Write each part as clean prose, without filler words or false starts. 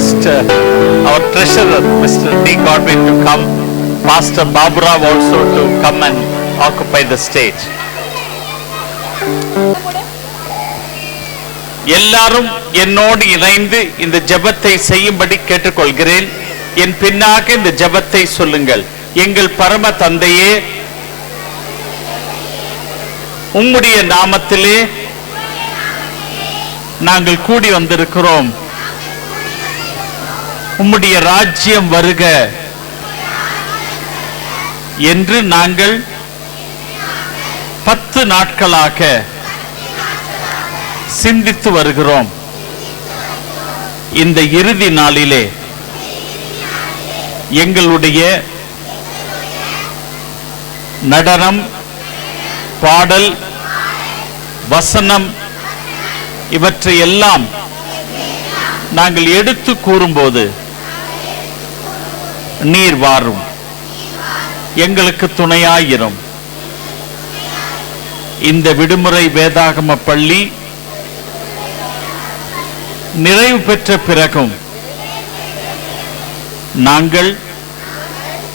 request our treasurer, Mr. D. Godwin, to come. Pastor Barbara also to come and occupy the stage. எல்லாரும் என்னோடு இணைந்து இந்த ஜெபத்தை செய்யும்படி கேட்டுக்கொள்கிறேன். என் பின்னாக இந்த ஜெபத்தை சொல்லுங்கள். எங்கள் பரம தந்தையே, உம்முடைய நாமத்திலே நாங்கள் கூடி வந்திருக்கிறோம். உம்முடைய ராஜ்யம் வருக என்று நாங்கள் 10 நாட்களாக சிந்தித்து வருகிறோம். இந்த இறுதி நாளிலே எங்களுடைய நடனம், பாடல், வசனம் இவற்றை எல்லாம் நாங்கள் எடுத்து கூறும்போது நீர் வாரும், எங்களுக்கு துணையாயிரும். இந்த விடுமுறை வேதாகம பள்ளி நிறைவு பெற்ற பிறகும் நாங்கள்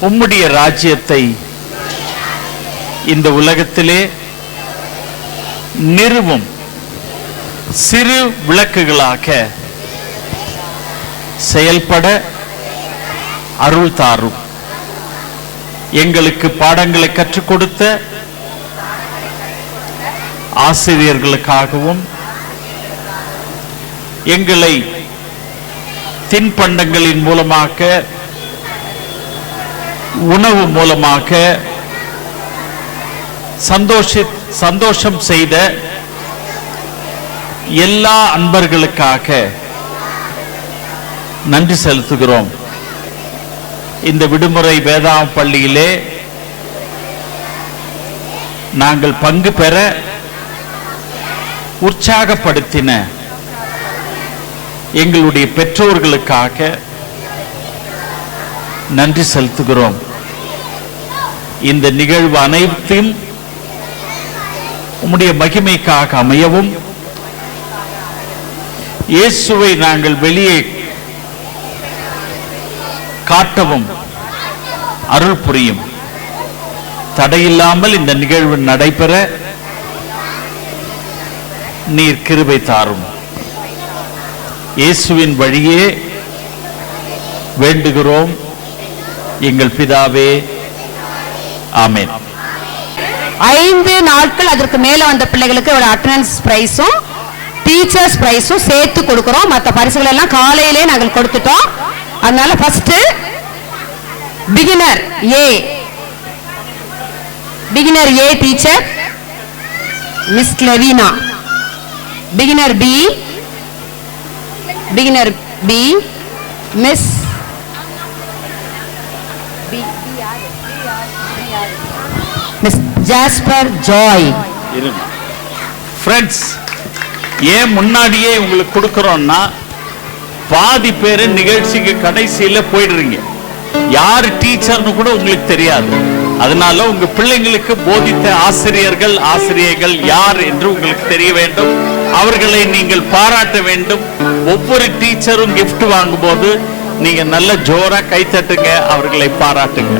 உம்முடைய ராஜ்யத்தை இந்த உலகத்திலே நிறுவும் சிறு விளக்குகளாக செயல்பட அருள் தாரும். எங்களுக்கு பாடங்களை கற்றுக் கொடுத்த ஆசிரியர்களுக்காகவும் எங்களை தின்பண்டங்களின் மூலமாக, உணவு மூலமாக சந்தோஷம் செய்த எல்லா அன்பர்களுக்காக நன்றி செலுத்துகிறோம். இந்த விடுமுறை வேதாகம பள்ளியிலே நாங்கள் பங்கு பெற உற்சாகப்படுத்தின எங்களுடைய பெற்றோர்களுக்காக நன்றி செலுத்துகிறோம். இந்த நிகழ்வு அனைத்தையும் உம்முடைய மகிமைக்காக அமையவும், இயேசுவை நாங்கள் வெளியே காட்டவும் அருள் புரியும். தடையில்லாமல் இந்த நிகழ்வு நடைபெற நீர் கிருபை தாரும். இயேசுவின் வழியே வேண்டுகிறோம் எங்கள் பிதாவே, ஆமென். 5 நாட்கள் அதற்கு மேல வந்த பிள்ளைகளுக்கு ஒரு அட்டெண்டன்ஸ் பிரைஸும் டீச்சர்ஸ் பிரைஸும் சேர்த்து கொடுக்கிறோம். மற்ற பரிசுகள் எல்லாம் காலையிலே நாங்கள் கொடுத்துட்டோம். அதனால first beginner A teacher miss Levina, beginner B miss Jasper Joy. Friends, ஏன் முன்னாடியே உங்களுக்கு கொடுக்கிறோம்னா, பாதி பேர் நிகழ்ச்சிக்கு கடைசியில போயிடுறீங்க. யார் டீச்சர்னு கூட உங்களுக்கு தெரியாது. அதனால உங்க பிள்ளைங்களுக்கு போதித்த ஆசிரியர்கள் யார் என்று உங்களுக்கு தெரிய வேண்டும். அவர்களை நீங்கள் பாராட்ட வேண்டும். ஒவ்வொரு டீச்சரும் கிஃப்ட் வாங்கும்போது நீங்க நல்ல ஜோரா கைத்தட்டுங்க, அவர்களை பாராட்டுங்க.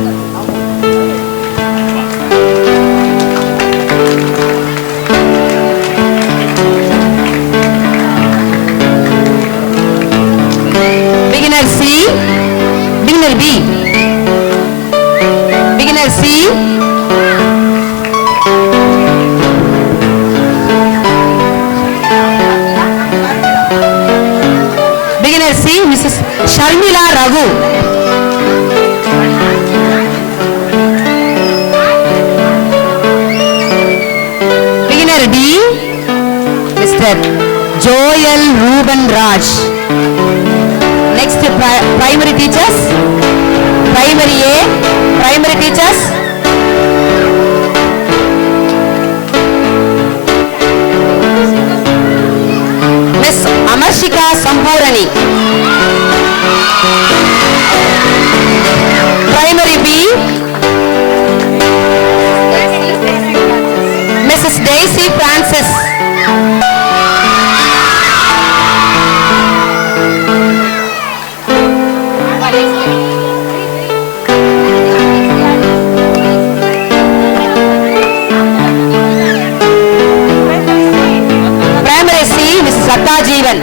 Beginner C, beginner B, beginner C, beginner C Mrs Sharmila Raghu, beginner D Mr Joel Reuben Raj. Next, primary teachers, primary A, primary teachers, Miss Amarshika Sampurani, primary B, Mrs. Daisy Francis, Primary C, Mrs. Satta Jeevan.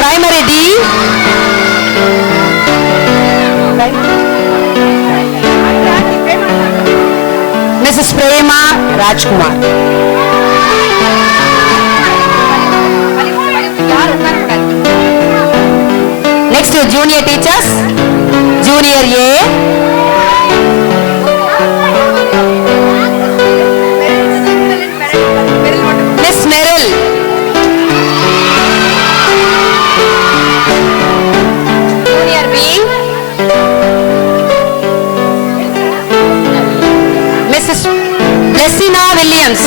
Primary D, Mrs. Prema Rajkumar. Next is junior teachers. Junior A, Miss Merrill. Junior B, Mrs. Lessina Williams.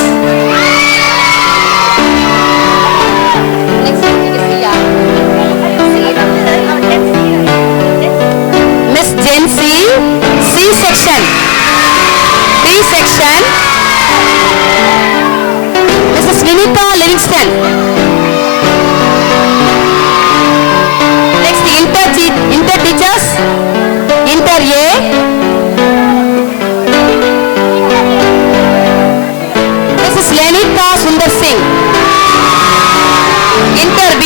Miss Jency, C-section. D-section, Mrs. Vinita Livingston. Next, inter teachers. Inter A, Mrs. Lenita Sundar Singh. Inter B,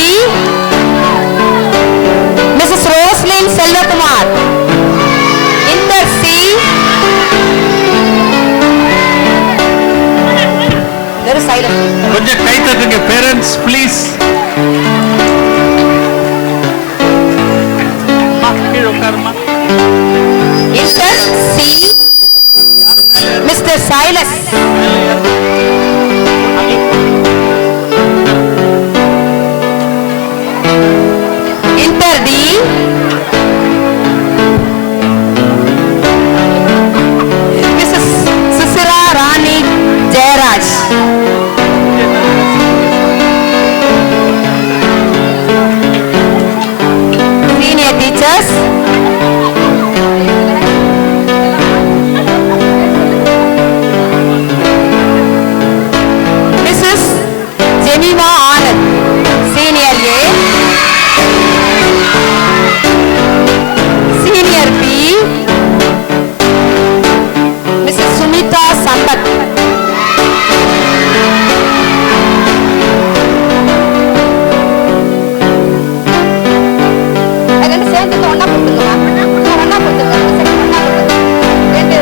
Mrs. Roslyn Selvakumar. Inter C, there is silence. கொஞ்சம் கை தட்டுங்க parents please. கீழே உட்காருமா. Inter C, Mr. Silas. Inter D, Mrs. Susira Rani Jayaraj. Senior teachers. Mrs. Jemima Anand. Senior A. Senior B, Mrs. Sumita Sambat. அதெல்லாம் சேர்ந்து ஒண்ணா போட்டுங்க. ஒண்ணா போட்டுங்க. ஒண்ணா போட்டுங்க. ரெண்டு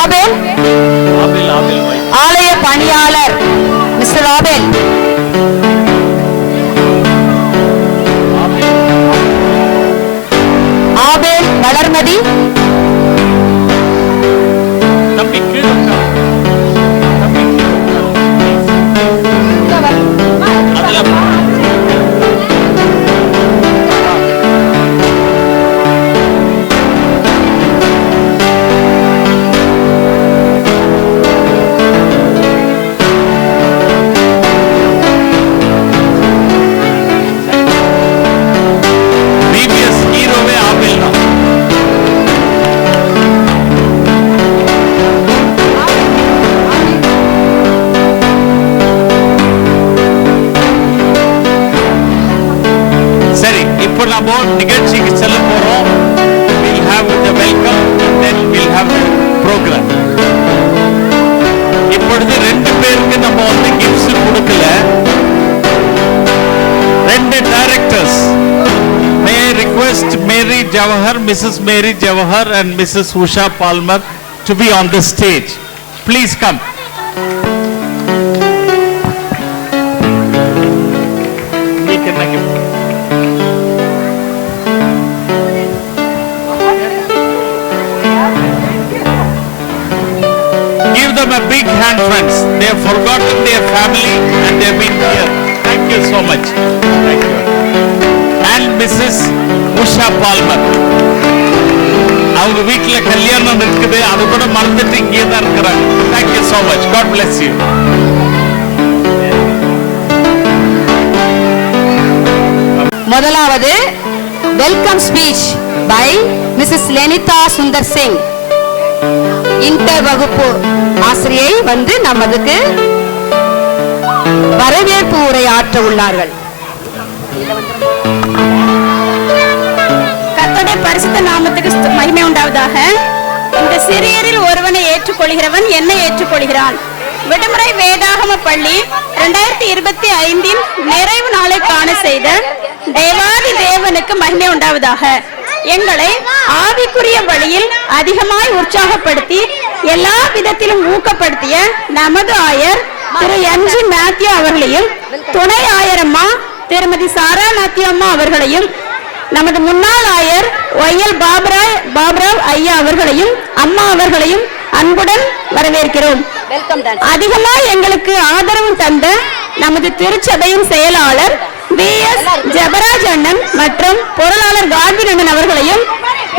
ஆபேல். ஆலய பணியாளர் மிஸ்டர் ஆபேல். ஆபேல் வளர்மதி. நாம நிகழ்ச்சிக்கு செல்ல போறோம். We'll have the welcome and then we'll have the program. இப்பொழுது ரெண்டு பேருக்கு நம்ம வந்து கிஃப்ட்ஸ் கொடுக்கல. ரெண்டு directors May I request Mary Jawahar, Mrs. Mary Jawahar and Mrs. Usha Palmer to be on the stage. Please come. Give them a big hand, friends. They have forgotten their family and they have been here. Thank you so much. Thank you. And Mrs. Usha Palmer. அவங்க வீட்டுல கல்யாணம் இருக்குது, அது கூட மறந்துட்டு இங்கே தான் இருக்கிறாங்க. Thank you so much. God bless you. முதலாவது welcome speech by Mrs Lenitha Sundar Singh. Inter வகுப்பு ஆசிரியை வந்து நமதுக்கு வரவேற்பு உரை ஆற்ற உள்ளார்கள். கர்த்தருடைய பரிசுத்த நாமத்துக்கு மகிமை உண்டாவதாக. இந்த சிறியரில் ஒருவனை ஏற்றுக்கொள்கிறவன் என்னை ஏற்றுக்கொள்கிறான். விடுமுறை வேதாகம பள்ளி 2025 நிறைவு நாளை காண செய்த தேவாதி தேவனுக்கு மகிமை உண்டாவதாக. எங்களை ஆவிக்குரிய வழியில் அதிகமாய் உற்சாகப்படுத்தி எல்லா விதத்திலும் ஊக்கப்படுத்திய நமது ஆயர் திரு என்ஜி மேத்யூ அவர்களையும், துணை ஆயரம்மா திருமதி சாரா மேத்யூ அம்மா அவர்களையும், நமது முன்னாள் ஆயர் ஒய்எல் பாபராவ் ஐயா அவர்களையும் அம்மா அவர்களையும் அன்புடன் வரவேற்கிறோம். அதிகமாக எங்களுக்கு ஆதரவு தந்த நமது திருச்சபையின் செயலாளர் BS ஜெபராஜ் அண்ணன் மற்றும் பொருளாளர் கார்வின் அண்ணன் அவர்களையும்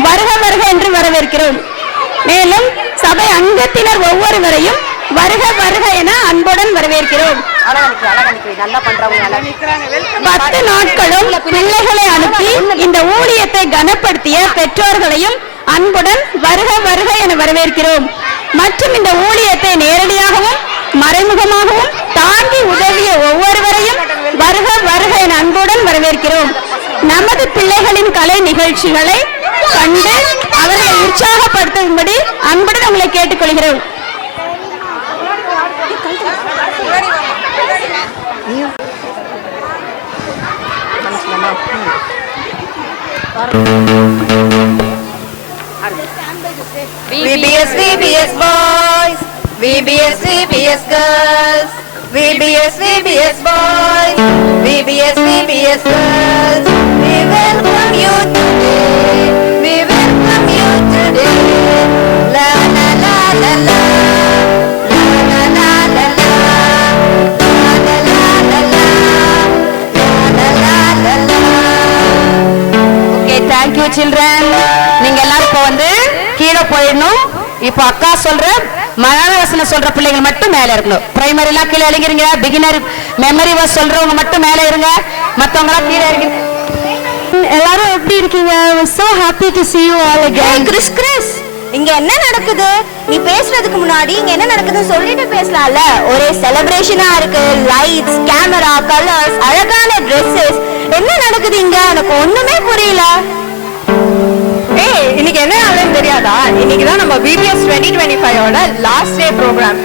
வருக வருக என்று வரவேற்கிறோம். மேலும் சபை அங்கத்தினர் ஒவ்வொருவரையும் வருக வருக என அன்புடன் வரவேற்கிறோம். 10 நாட்களும் பிள்ளைகளை அனுப்பி இந்த ஊழியத்தை கனப்படுத்திய பெற்றோர்களையும் அன்புடன் வருக வருக என வரவேற்கிறோம். மற்றும் இந்த ஊழியத்தை நேரடியாகவும் மறைமுகமாகவும் தாங்கி உதவிய ஒவ்வொருவரையும் வருக வருக என அன்புடன் வரவேற்கிறோம். நமது பிள்ளைகளின் கலை நிகழ்ச்சிகளை கண்டு அவர்களை உற்சாகப்படுத்தும்படி அன்புடன் உங்களை கேட்டுக்கொள்கிறோம். VBS boys, VBS girls, VBS boys, VBS girls. We welcome you today. We welcome you today. La la la la la. La la la la la. La la la la la. La la la la la. Okay, thank you children. நீங்க எல்லாரும் இப்போ வந்து கீழே போயிடணும். இப்போ அக்கா சொல்ற மயான வசனம் சொல்ற பிள்ளைங்க மட்டும் மேல இருக்கணும். பிரைமரி எல்லாம் கீழே இறங்கிறீங்க. பிகினர் மெமரி வர்ஸ் சொல்றவங்க மட்டும் மேல இருங்க. மத்தவங்க எல்லாம் கீழே இறங்க. எல்லாரும் எப்படி இருக்கீங்க? so happy to see you all again. Chris இங்க என்ன நடக்குது? நீ பேசுறதுக்கு முன்னாடி இங்க என்ன நடக்குதுன்னு சொல்லிட்டு பேசலாம்ல. ஒரே செலிப்ரேஷனா இருக்கு. லைட்ஸ், கேமரா, கலர்ஸ், அழகான Dresses. என்ன நடக்குது இங்க? எனக்கு ஒண்ணுமே புரியல. இன்னைக்கு என்ன நாள்னு தெரியாதா? இன்னைக்கு தான் நம்ம VBS 2025 ஓட லாஸ்ட் டே ப்ரோக்ராம்.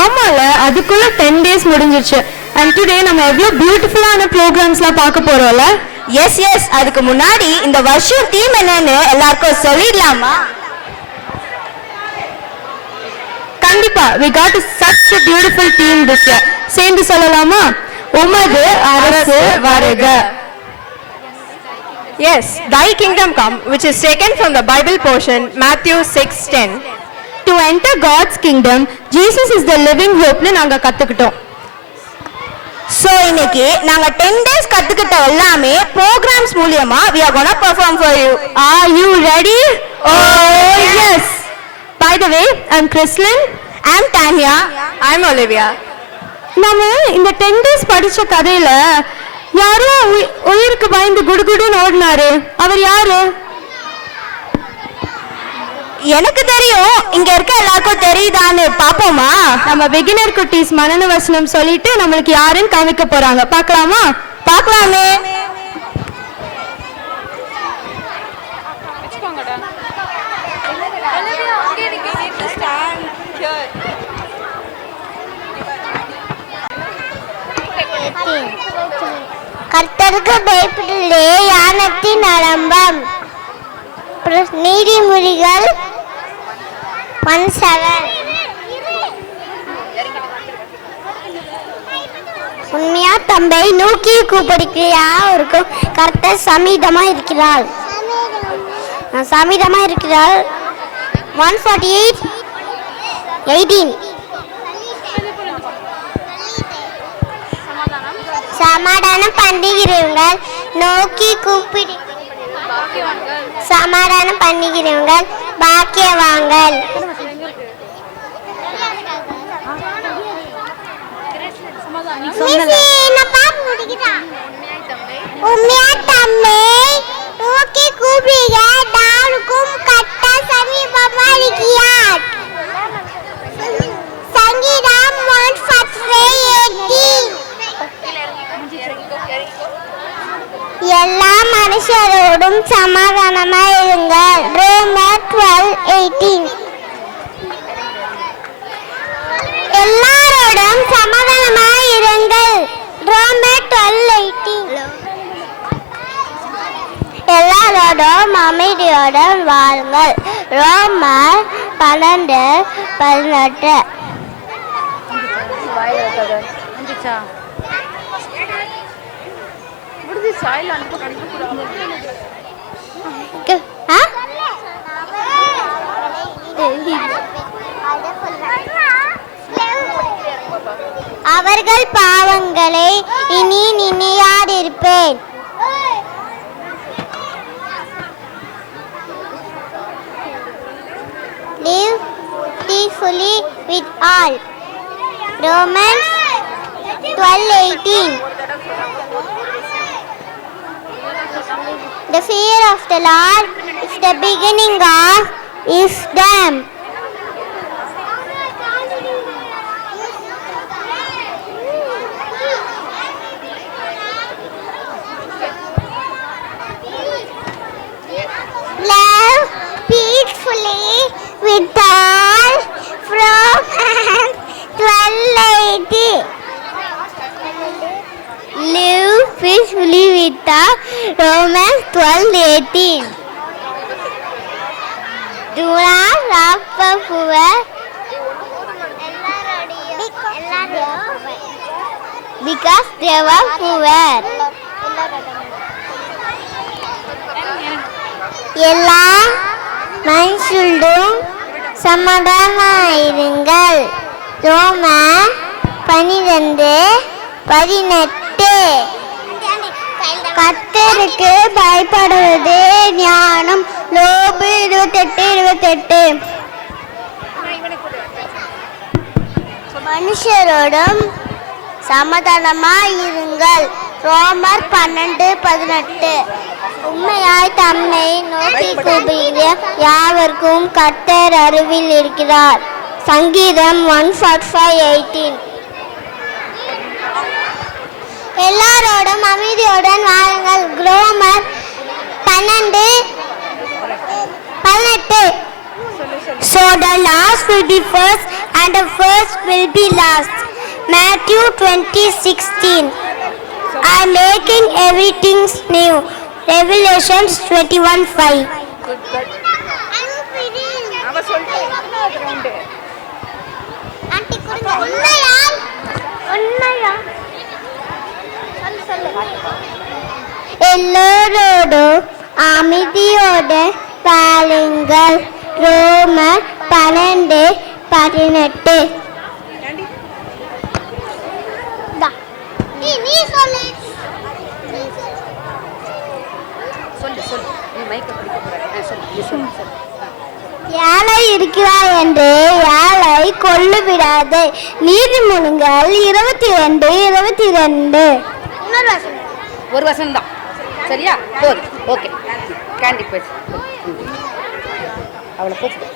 ஆமால, அதுக்குள்ள 10 days முடிஞ்சிருச்சு. and today நம்ம எவ்வளவு பியூட்டிஃபுல்லான ப்ரோகிராம்ஸ்லாம் பார்க்க போறோம்ல. எஸ் அதுக்கு முன்னாடி இந்த வருஷம் தீம் என்னன்னு எல்லாருக்கும் சொல்லிடலாமா? கண்டிப்பா, we got such a beautiful theme this year. சேர்ந்து சொல்லலாமா? உமது அரசு வருக. Yes, thy kingdom come, which is taken from the Bible portion Matthew 6:10. To enter God's kingdom, Jesus is the living hope னு நாங்க கத்துக்கிட்டோம். So இன்னைக்கு நாங்க 10 days கத்துக்கிட்ட எல்லாமே programs மூலமா we are going to perform for you. Are you ready? Oh yes. By the way, I'm Chrislyn. I'm Tanya. I'm Olivia. நாம இந்த 10 days படிச்ச கதையில யாரோ உயிருக்கு பயந்து குடுகுடுன்னு ஓடினாரு. அவர் யாரு? எனக்கு தெரியும். இங்க இருக்க எல்லாருக்கும் தெரியுதான்னு பாப்போமா? நம்ம பிகினர் குட்டீஸ் மனன வசனம் சொல்லிட்டு நம்மளுக்கு யாருன்னு காமிக்க போறாங்க. பார்க்கலாமா? பார்க்கலாமே. கர்த்தருக்கு பயப்படுகிற சொல்லே யானத்தின் ஆரம்பம். நீதிமொழிகள் 1:7. உண்மையா தம்பை நோக்கி கூப்பிடுக்கிறியா இருக்கும் கர்த்தர் சமீதமா இருக்கிறாள். சமீதமா இருக்கிறாள். 148:18. சமாதானம் பண்ணுகிறவங்கள் நோக்கி கூப்பிடு. சமாதானம் பண்ணுகிறவங்கள் பாக்கியவான்கள். உண்மையா தம்மை நோக்கி கூப்பிடுக நானுக்கும் கட்ட சமீபமா இருக்கிறார். சங்கீதம் 1:18. எல்லா மனுஷரோடும் சமாதானமாய் இருங்கள். ரோமர் 12:18. எல்லாரோடும் சமாதானமாய் இருங்கள். ரோமர் 12:18. எல்லாரோடும் அமைதியோடும் வாருங்கள். ரோமர் 12:18. அவர்கள் பாவங்களை இனி நினையாதிருப்பேன். Live peacefully with all. Romans 12:18. The fear of the Lord is the beginning of wisdom. Love peacefully with all. Romans 12:18. Live peacefully with all. Romans 12:18. Do not love the poor because they were poor. எல்லா மனுஷரும் சமாதானமாயிருங்கள். ரோமர் 12:18. கர்த்தருக்கு பயப்படுவது ஞானம். Lobe 28:28. மனுஷரோடும் சமாதானமாயிருங்கள். ரோமர் 12:18. உண்மையாய் தம்மை நோக்கி கூப்பிடுகிற யாவருக்கும் கர்த்தர் அருகில் இருக்கிறார். சங்கீதம் 145:18. எல்லாரோடும் அமைதியுடன் வாருங்கள். ரோமர் 12:18. So the last will be first and the first will be last. Matthew 20:16. I am making everything new. Revelations 21:5. எல்லோரோடும் அமைதியோடு வாழுங்கள். ரோமர் 12:18. நீ சொல்லு. ஏழை இருக்கிறாய் என்று ஏழை கொள்ளு விடாது. நீதிமொழிகள் 22:22. ஒரு வசனம் தான் சரியா? போதும். ஓகே கேண்டி போச்சு. அவளை கூப்பிடு.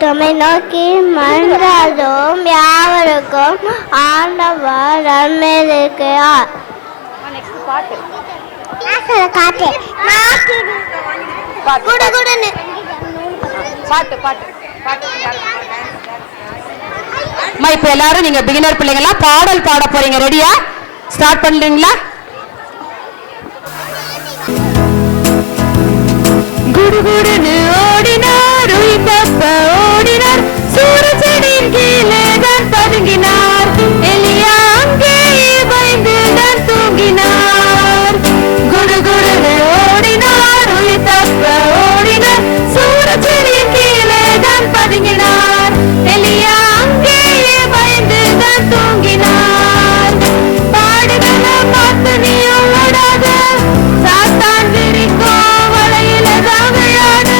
தம்மை நோக்கி மன்றாடும் யாவருக்கும் ஆண்டவர் நன்மையிருக்கிறார். பாட்டு பாட்டு பாட்டு பாட்டு பாட்டு. இப்ப எல்லாரும் நீங்க பிகினர் பிள்ளைங்களா பாடல் பாட போறீங்க. ரெடியா? ஸ்டார்ட் பண்றீங்களா? குடுகுடுன்னு ஓடினார், உயிர் தப்ப ஓடினார், சூரச்செடியின் கீழே தான் பதுங்கினார், எலியா அங்கேயே பயந்து தான் தூங்கினார். குடுகுடுன்னு ஓடினார், உயிர் தப்ப ஓடினார், சூரச்செடியின் கீழே தான் பதுங்கினார், எலியா அங்கேயே பயந்து தான் தூங்கினார். பாடுகளை பார்த்து நீயும் ஓடாத, சாத்தான் விரிக்கும் வலையில தான் விழாத.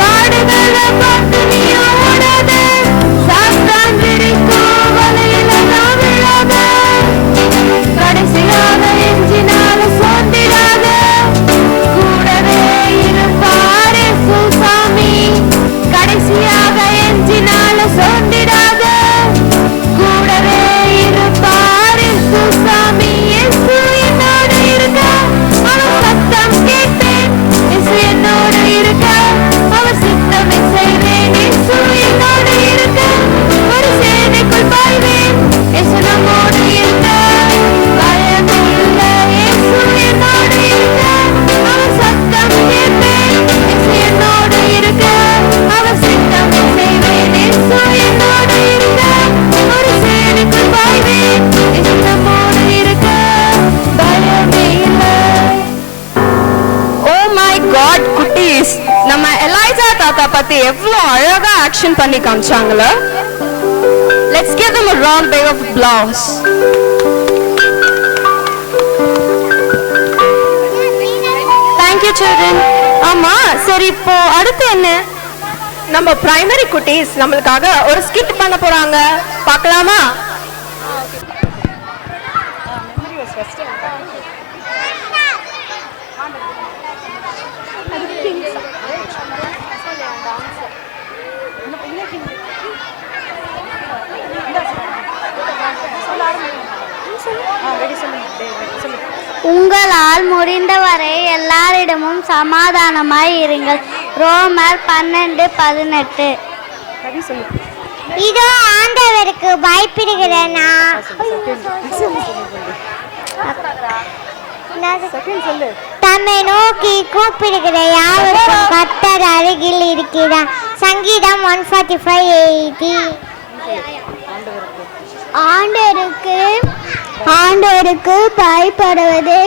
பாடுகளை பார்த்து நீயும் ஓடாத, சாத்தான் விரிக்கும் வலையில தான் விழாத. கடைசியாக எஞ்சினால சோர்ந்திடாத, கூடவே இருப்பார் இயேசு சாமி. கடைசியாக எஞ்சினால சோர்ந்திடாத, கூடவே இருப்பார் இயேசு சாமி. இயேசு என்னோடு இருக்க, அவர் சத்தம் கேட்பேன். இயேசு என்னோடு இருக்க, அவர் சித்தமே செய்வேன். இயேசு என்னோடு இருக்க, ஒரு சேனைக்குள் பாய்வேன். இயேசு நம்மோடு இருக்க, பயமே இல்லை. இயேசு என்னோடு இருக்க, அவர் சத்தம் கேட்பேன். இயேசு என்னோடு இருக்க, அவர் சித்தமே செய்வேன். இயேசு என்னோடு இருக்க, ஒரு சேனைக்குள் பாய்வேன். இயேசு நம்மோடு இருக்க, பயமே இல்லை. Oh my God, குட்டீஸ், நம்ம எலைசா தாத்தா பத்தி எவ்வளவு அழகா ஆக்ஷன் பண்ணி காமிச்சாங்கள. Let's give them a round big of applause. Thank you children. ஆமா, சரி இப்போ அடுத்து என்ன? நம்ம பிரைமரி குட்டீஸ் நம்மளுக்காக ஒரு ஸ்கிட் பண்ண போறாங்க. பார்க்கலாமா? உங்களால் முடிந்தவரை எல்லாரிடமும் சமாதானமாய் இருங்கள். ரோமர் 12:18. இதோ ஆண்டவருக்கு பயப்படுகிறேனா? தம்மை நோக்கி கூப்பிடுகிற யாவருக்கும் கர்த்தர் அருகில் இருக்கிறார். சங்கீதம் 145:80. ஆண்டவருக்கு பயப்படுவது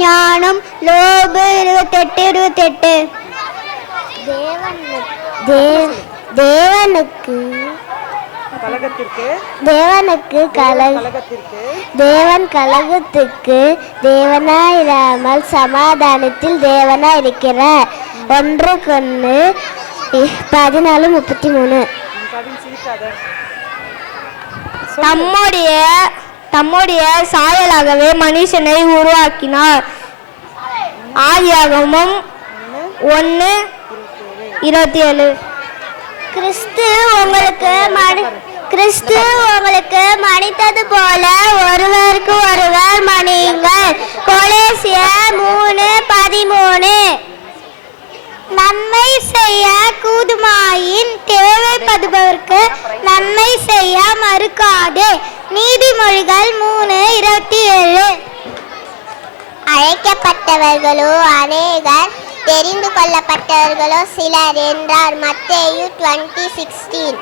ஞானம். லோபு 28:28. தேவன் கலகத்திற்கு தேவனாயிராமல் சமாதானத்தில் தேவனாய் இருக்கிறார். 1 Corinthians 14:33. தம்முடைய சாயலாகவே மனுஷனை உருவாக்கினார். ஆதியாகமம் 1:27. கிறிஸ்து உங்களுக்கு மன்னித்தது போல ஒருவருக்கு ஒருவர் மன்னியுங்கள். கொலோசியர் 3:13. நன்மை செய்ய கூதுமாயின் தேவைப்படுபவருக்கு நன்மை செய்ய மறுக்காதே. நீதிமொழிகள் 3:27. அழைக்கப்பட்டவர்களோ அநேகர், தெரிந்து கொள்ளப்பட்டவர்களோ சிலர் என்றார். மத்தேயு 20:16.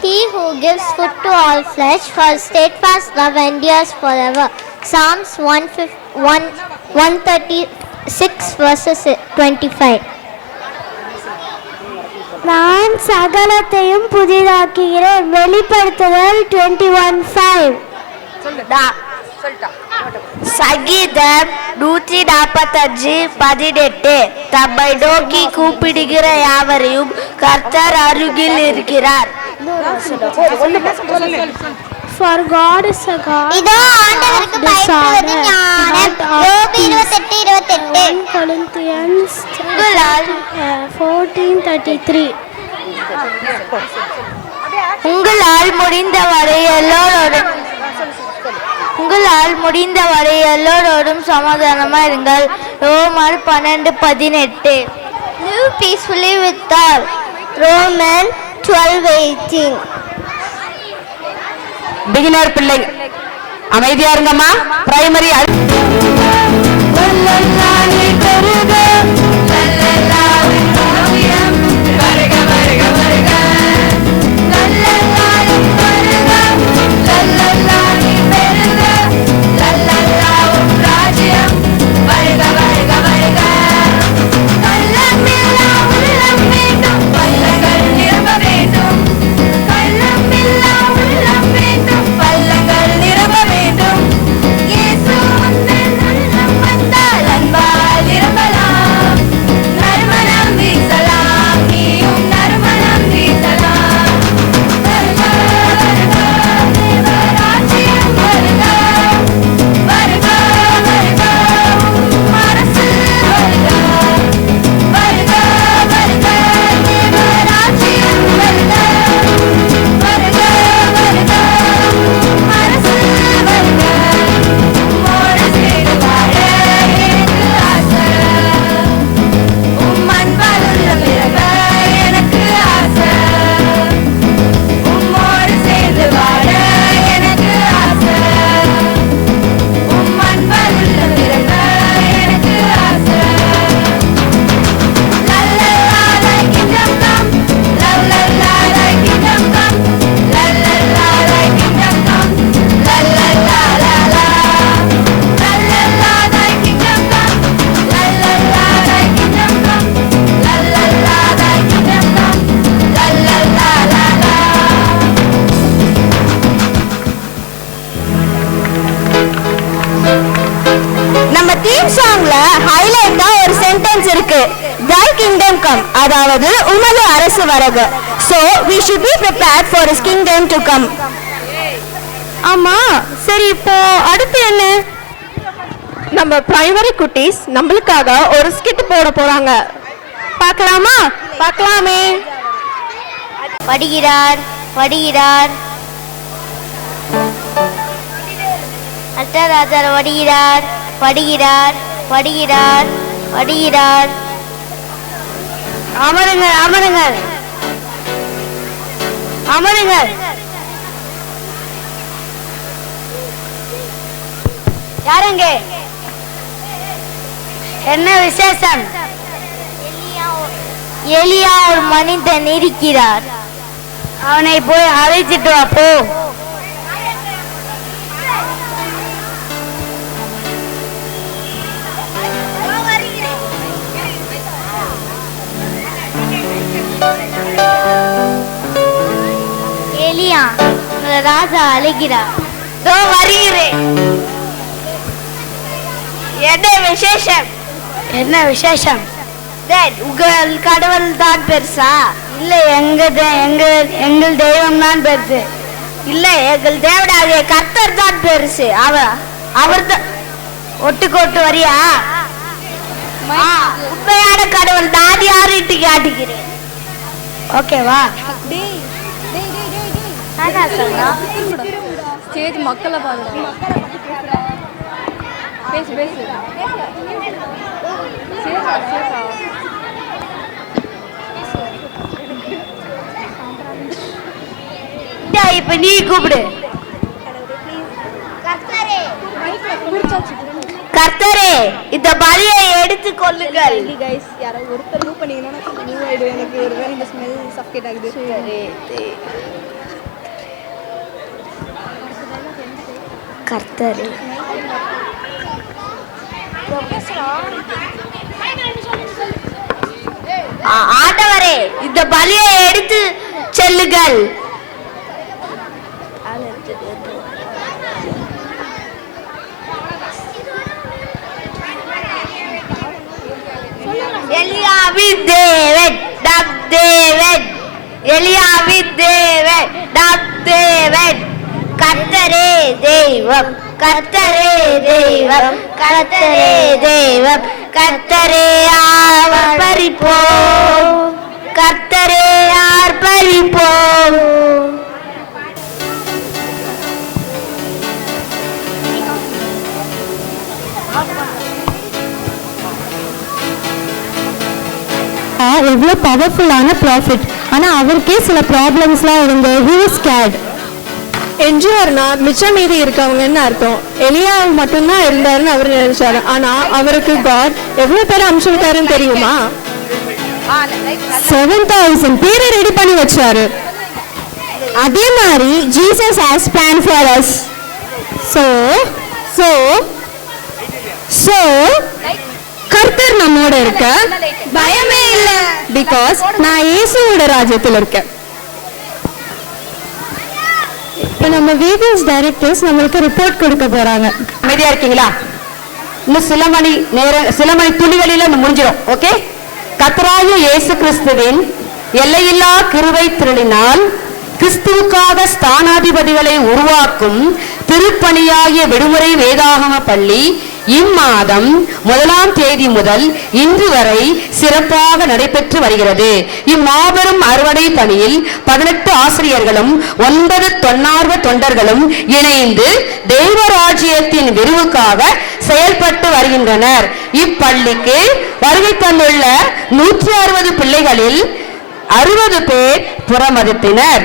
He who gives food to all flesh, for steadfast love endures forever. Psalms 136:25. நான் சகலத்தையும் புதிதாக்குகிறேன். வெளிப்படுத்துதல் 21:5. சங்கீதம் 145:18. தம்மை நோக்கி கூப்பிடுகிற யாவரையும் கர்த்தர் அருகில் இருக்கிறார். For God is a God. இதோ ஆண்டவருக்கு பயப்படுவது ஞானம். யோபு 28:28. 1 Corinthians 14:33. உங்களால் முடிந்தவரை எல்லோரோடும் சமாதானமா இருங்கள். ரோமர் 12:18. Live peacefully with all. Romans 12:18. Beginner பிள்ளை அமைதியா இருங்கம்மா. பிரைமரி Thy kingdom come, அதாவது உமது அரசு வருக. So we should be prepared for his kingdom to come. ஆமா, சரி இப்போ அடுத்து என்ன? நம்ம பிரைமரி குட்டீஸ் நம்மளுக்காக ஒரு ஸ்கிட் போட போறாங்க. பார்க்கலாமா? பார்க்கலாமே. படிகிறார் படிகிறார் அட்டராஜர் படிகிறார் படிகிறார் படிகிறார் படிகிறார். அமருங்கள் அமருங்கள் அமருங்கள். யாருங்க? என்ன விசேஷம்? எலியா ஒரு மனிதன் இருக்கிறார். அவனை போய் அழைச்சிட்டு வா போ. எலியா ராஜா அழைக்கிறார். வருகிறேன். என்ன விசேஷம்? என்ன விசேஷம்? உங்கள் கடவுள் தான் பெருசா? இல்ல எங்கள் தெய்வம் தான் பெருசு. இல்ல எங்கள் தேவனாகிய கர்த்தர் தான் பெருசு. அவர் தான். ஒட்டுக்கோட்டு வரியா? உண்மையான கடவுள் நான் யாருட்டு காட்டுகிறேன். ஓகேவா? ஸ்டேஜ் மக்களை பாருங்க. பேசு பேசு. இப்ப நீ கூப்பிடு. கர்த்தரே இந்த பலியை எடுத்து கொள்ளுங்கள். யாராவது ஒருத்தர் மூவ் பண்ணீங்கன்னா மூவ் ஆயிடும். எனக்கு ஒருவேளை இந்த ஸ்மெல் சஃப்கேட் ஆகுது. கர்த்தரே ஆண்டவரே இந்த பலியை எடுத்து செல்லுங்கள். எலியாவின் தேவன் நம் தேவன். எலியாவின் தேவன் நம் தேவன். கர்த்தரே தெய்வம் கர்த்தரே தெய்வம் கர்த்தரே தெய்வம் கர்த்தரே ஆர்ப்பரிப்போம் கர்த்தரே ஆர்ப்பரிப்போம். எவ்வளோ பவர்ஃபுல்லான ப்ராஃபிட். ஆனால் அவருக்கே சில ப்ராப்ளம்ஸ்லாம் இருந்தது. He was scared. என்ஜிஆர்னா மிச்சம் மீதி இருக்கவங்கன்னு அர்த்தம். எலியா மட்டும்தான் இருந்தாருன்னு அவர் நினைச்சாரு. ஆனா அவருக்கு காட் எவ்வளவு பேர் அனுப்பிச்சுட்டாருன்னு தெரியுமா? 7,000 பேரை ரெடி பண்ணி வச்சாரு. அதே மாதிரி Jesus has plan for us. So கர்த்தர் நம்மோட இருக்க பயமே இல்ல. பிகாஸ் நான் இயேசுவோட ராஜ்யத்தில் இருக்கேன். இப்போ நம்ம வீடியோஸ் டைரக்டர்ஸ் நம்மளுக்கு ரிப்போர்ட் கொடுக்க போறாங்க. அமைதியா இருக்கீங்களா? இன்னும் சில மணி துளிகளில முடிஞ்சிடும். ஓகே. கர்த்தராகிய இயேசு கிறிஸ்துவின் எல்லையில்லா கிருபை திரளினால் கிறிஸ்துவுக்காக ஸ்தானாதிபதிகளை உருவாக்கும் திருப்பணியாகிய விடுமுறை வேதாகம பள்ளி இம்மாதம் 1ஆம் தேதி முதல் இன்று வரை சிறப்பாக நடைபெற்று வருகிறது. இம்மாபெரும் அறுவடை பணியில் 18 ஆசிரியர்களும் 9 தன்னார்வ தொண்டர்களும் இணைந்து தெய்வராஜ்யத்தின் விரிவுக்காக செயல்பட்டு வருகின்றனர். இப்பள்ளிக்கு வருகை தந்துள்ள 160 பிள்ளைகளில் 60 பேர் புறமதத்தினர்.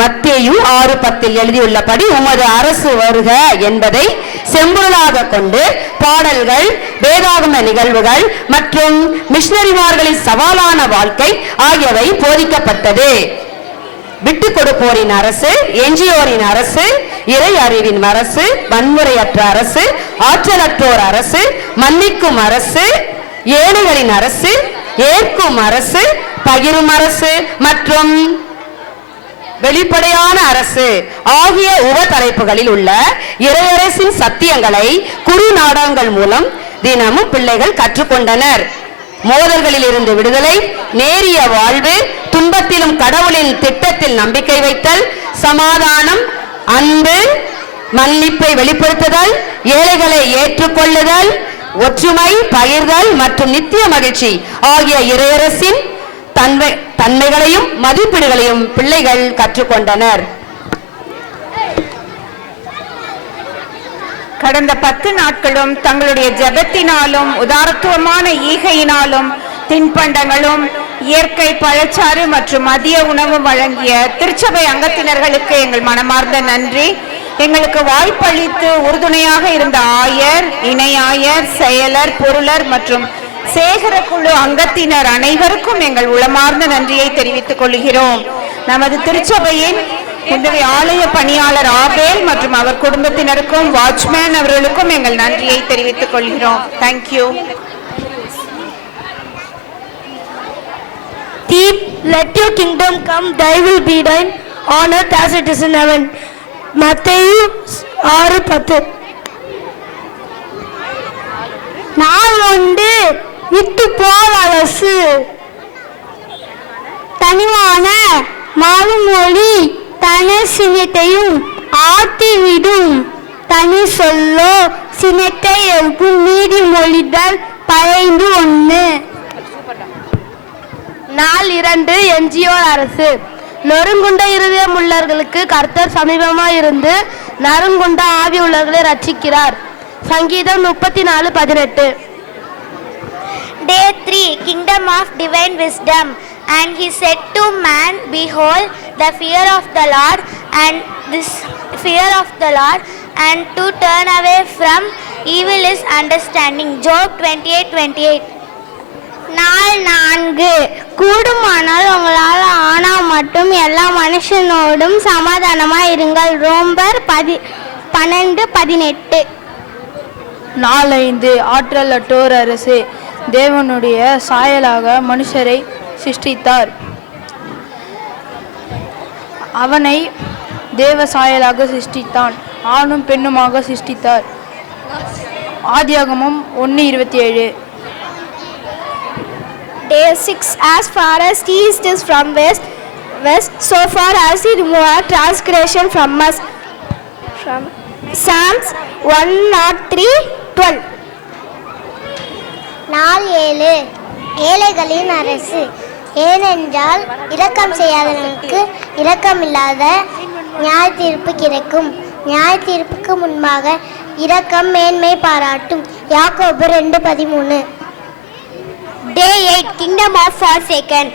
மத்தேயு 6:10 எழுதியுள்ளபடி உமது அரசு வருக என்பதை செம்பொருளாக கொண்டு பாடல்கள், வேதாகம நிகழ்வுகள் மற்றும் மிஷனரிமார்களின் சவாலான வாழ்க்கை ஆகியவை போதிக்கப்பட்டது. விட்டுக் கொடுப்போரின் அரசு, எஞ்சியோரின் அரசு, இறை அறிவின் அரசு, வன்முறையற்ற அரசு, ஆற்றலற்றோர் அரசு, மன்னிக்கும் அரசு, ஏழைகளின் அரசு, ஏற்கும் அரசு, பகிரும் அரசு மற்றும் வெளிப்படையான அரசு ஆகிய உப தலைப்புகளில் உள்ள இறையரசின் சத்தியங்களை குறு நாடகங்கள் மூலம் தினமும் பிள்ளைகள் கற்றுக்கொண்டனர். மோதல்களில் இருந்து விடுதலை, நேரிய வாழ்வு, துன்பத்திலும் கடவுளின் திட்டத்தில் நம்பிக்கை வைத்தல், சமாதானம், அன்பு, மன்னிப்பை வெளிப்படுத்துதல், ஏழைகளை ஏற்றுக்கொள்ளுதல், ஒற்றுமை, பகிர்தல் மற்றும் நித்திய மகிழ்ச்சி ஆகிய இறையரசின் தன்மைகளையும் மதிப்பீடுகளையும் பிள்ளைகள் கற்றுக்கொண்டனர். கடந்த 10 நாட்களும் தங்களுடைய ஜெபத்தினாலும் உதாரத்துவமான ஈகையினாலும் தின்பண்டங்களும் இயற்கை பழச்சாறு மற்றும் மதிய உணவு வழங்கிய திருச்சபை அங்கத்தினர்களுக்கு எங்கள் மனமார்ந்த நன்றி. எங்களுக்கு வாய்ப்பளித்து உறுதுணையாக இருந்த ஆயர், இணை ஆயர், செயலர், பொருளர் மற்றும் சேகர குழு அங்கத்தினர் அனைவருக்கும் எங்கள் உளமார்ந்த நன்றியை தெரிவித்துக் கொள்கிறோம். நமது திருச்சபையின் ஆலய பணியாளர் ஆபேல் மற்றும் அவர் குடும்பத்தினருக்கும் வாட்ச்மேன் அவர்களுக்கும் எங்கள் நன்றியை தெரிவித்துக் கொள்கிறோம். Thank you. Let your kingdom come, thy will be done on earth as it is in heaven. மத்தேயு 6:10. நான் உண்டு விட்டு போல் அரசு தனிவான மாலுமொழி தனி சினத்தையும் ஆட்டிவிடும், தனி சொல்லோ சினத்தை எழுப்பும், நீதிமொழிகள் 11:1. நாள் 2 என்ஜிஓர் அரசு. நொறுங்குண்ட இருதயம் உள்ளவர்களுக்கு கர்த்தர் சமீபமாய் இருந்து நறுங்குண்ட ஆவி உள்ளவர்களை ரட்சிக்கிறார். சங்கீதம் 34:18. Day 3, Kingdom of Divine Wisdom. And he said to man, behold, the fear of the Lord, and this fear of the Lord, and to turn away from evil is understanding. Job 28:28. நாள் 4, கூடுமானால் உங்களால் ஆனால் மட்டும் எல்லா மனுஷனோடும் சமாதானமாக இருங்கள். ரோமர் 12:18. நாள் 5, ஆற்றல் அற்றோர் அரசு. தேவனுடைய சாயலாக மனுஷரை சிருஷ்டித்தார். அவனை தேவ சாயலாக சிருஷ்டித்தான், ஆணும் பெண்ணுமாக சிருஷ்டித்தார். ஆதியாகமம் 1:27. Day 6, as far as east is from west, so far as he removed our transgression from us. From Psalms 103:12. நாள் 7, ஏழைகளின் அரசு. ஏனென்றால் இரக்கம் செய்யாதவனுக்கு இரக்கமில்லாத நியாய தீர்ப்பு கிடைக்கும். நியாய தீர்ப்புக்கு முன்பாக இரக்கம் மேன்மை பாராட்டும். யாக்கோபு 2:13. Day 8, Kingdom of Forsaken.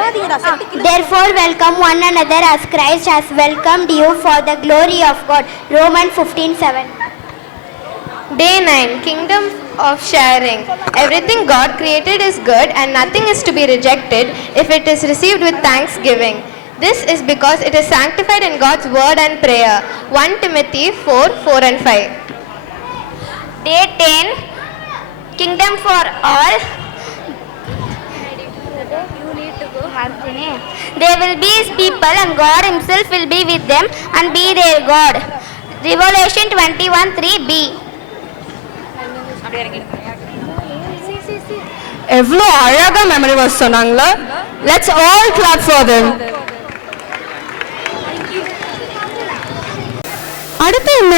Therefore welcome one another as Christ has welcomed you for the glory of God. Romans 15:7. Day 9, Kingdom of Sharing. Everything God created is good and nothing is to be rejected if it is received with thanksgiving. This is because it is sanctified in God's word and prayer. 1 Timothy 4:4 and 5. Day 10, Kingdom for all. They will be his people and God himself will be with them and be their God. Revelation 21:3b. எவ்வளோ அழகா memory verse சொன்னாங்களா? Let's all clap for them. அடுத்து என்ன?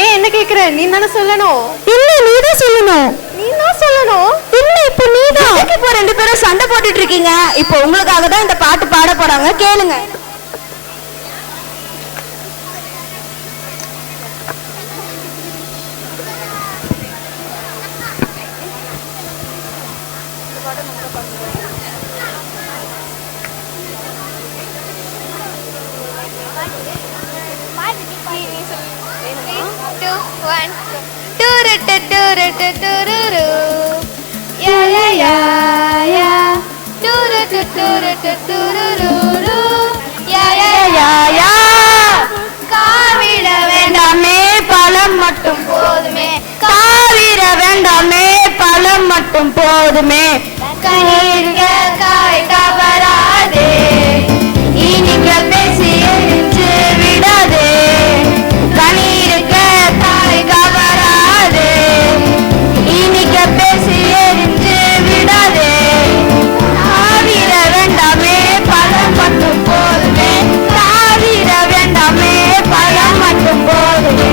ஏன் என்ன கேக்குற? நீ தானே சொல்லணும். இல்ல நீ தான் சொல்லணும். நீ தான் சொல்லணும். இல்ல இப்போ நீ தான். இப்போ ரெண்டு பேரும் சண்டை போட்டுட்டு இருக்கீங்க. இப்போ உங்களுக்காக தான் இந்த பாட்டு பாட போறாங்க, கேளுங்க. காவிட வேண்டாமே பழம் மட்டும் போதுமே, காவிட வேண்டாமே பழம் மட்டும் போதுமே, கனியிருக்க காய் கவராதே, இனிக்க பேசி எரிஞ்சு விடாதே, கனியிருக்க காய் கவராதே, இனிக்க பேசி எரிஞ்சு விடாதே, காவிட வேண்டாமே பழம் மட்டும் போதுமே, காவிட வேண்டாமே பழம் மட்டும் போதுமே.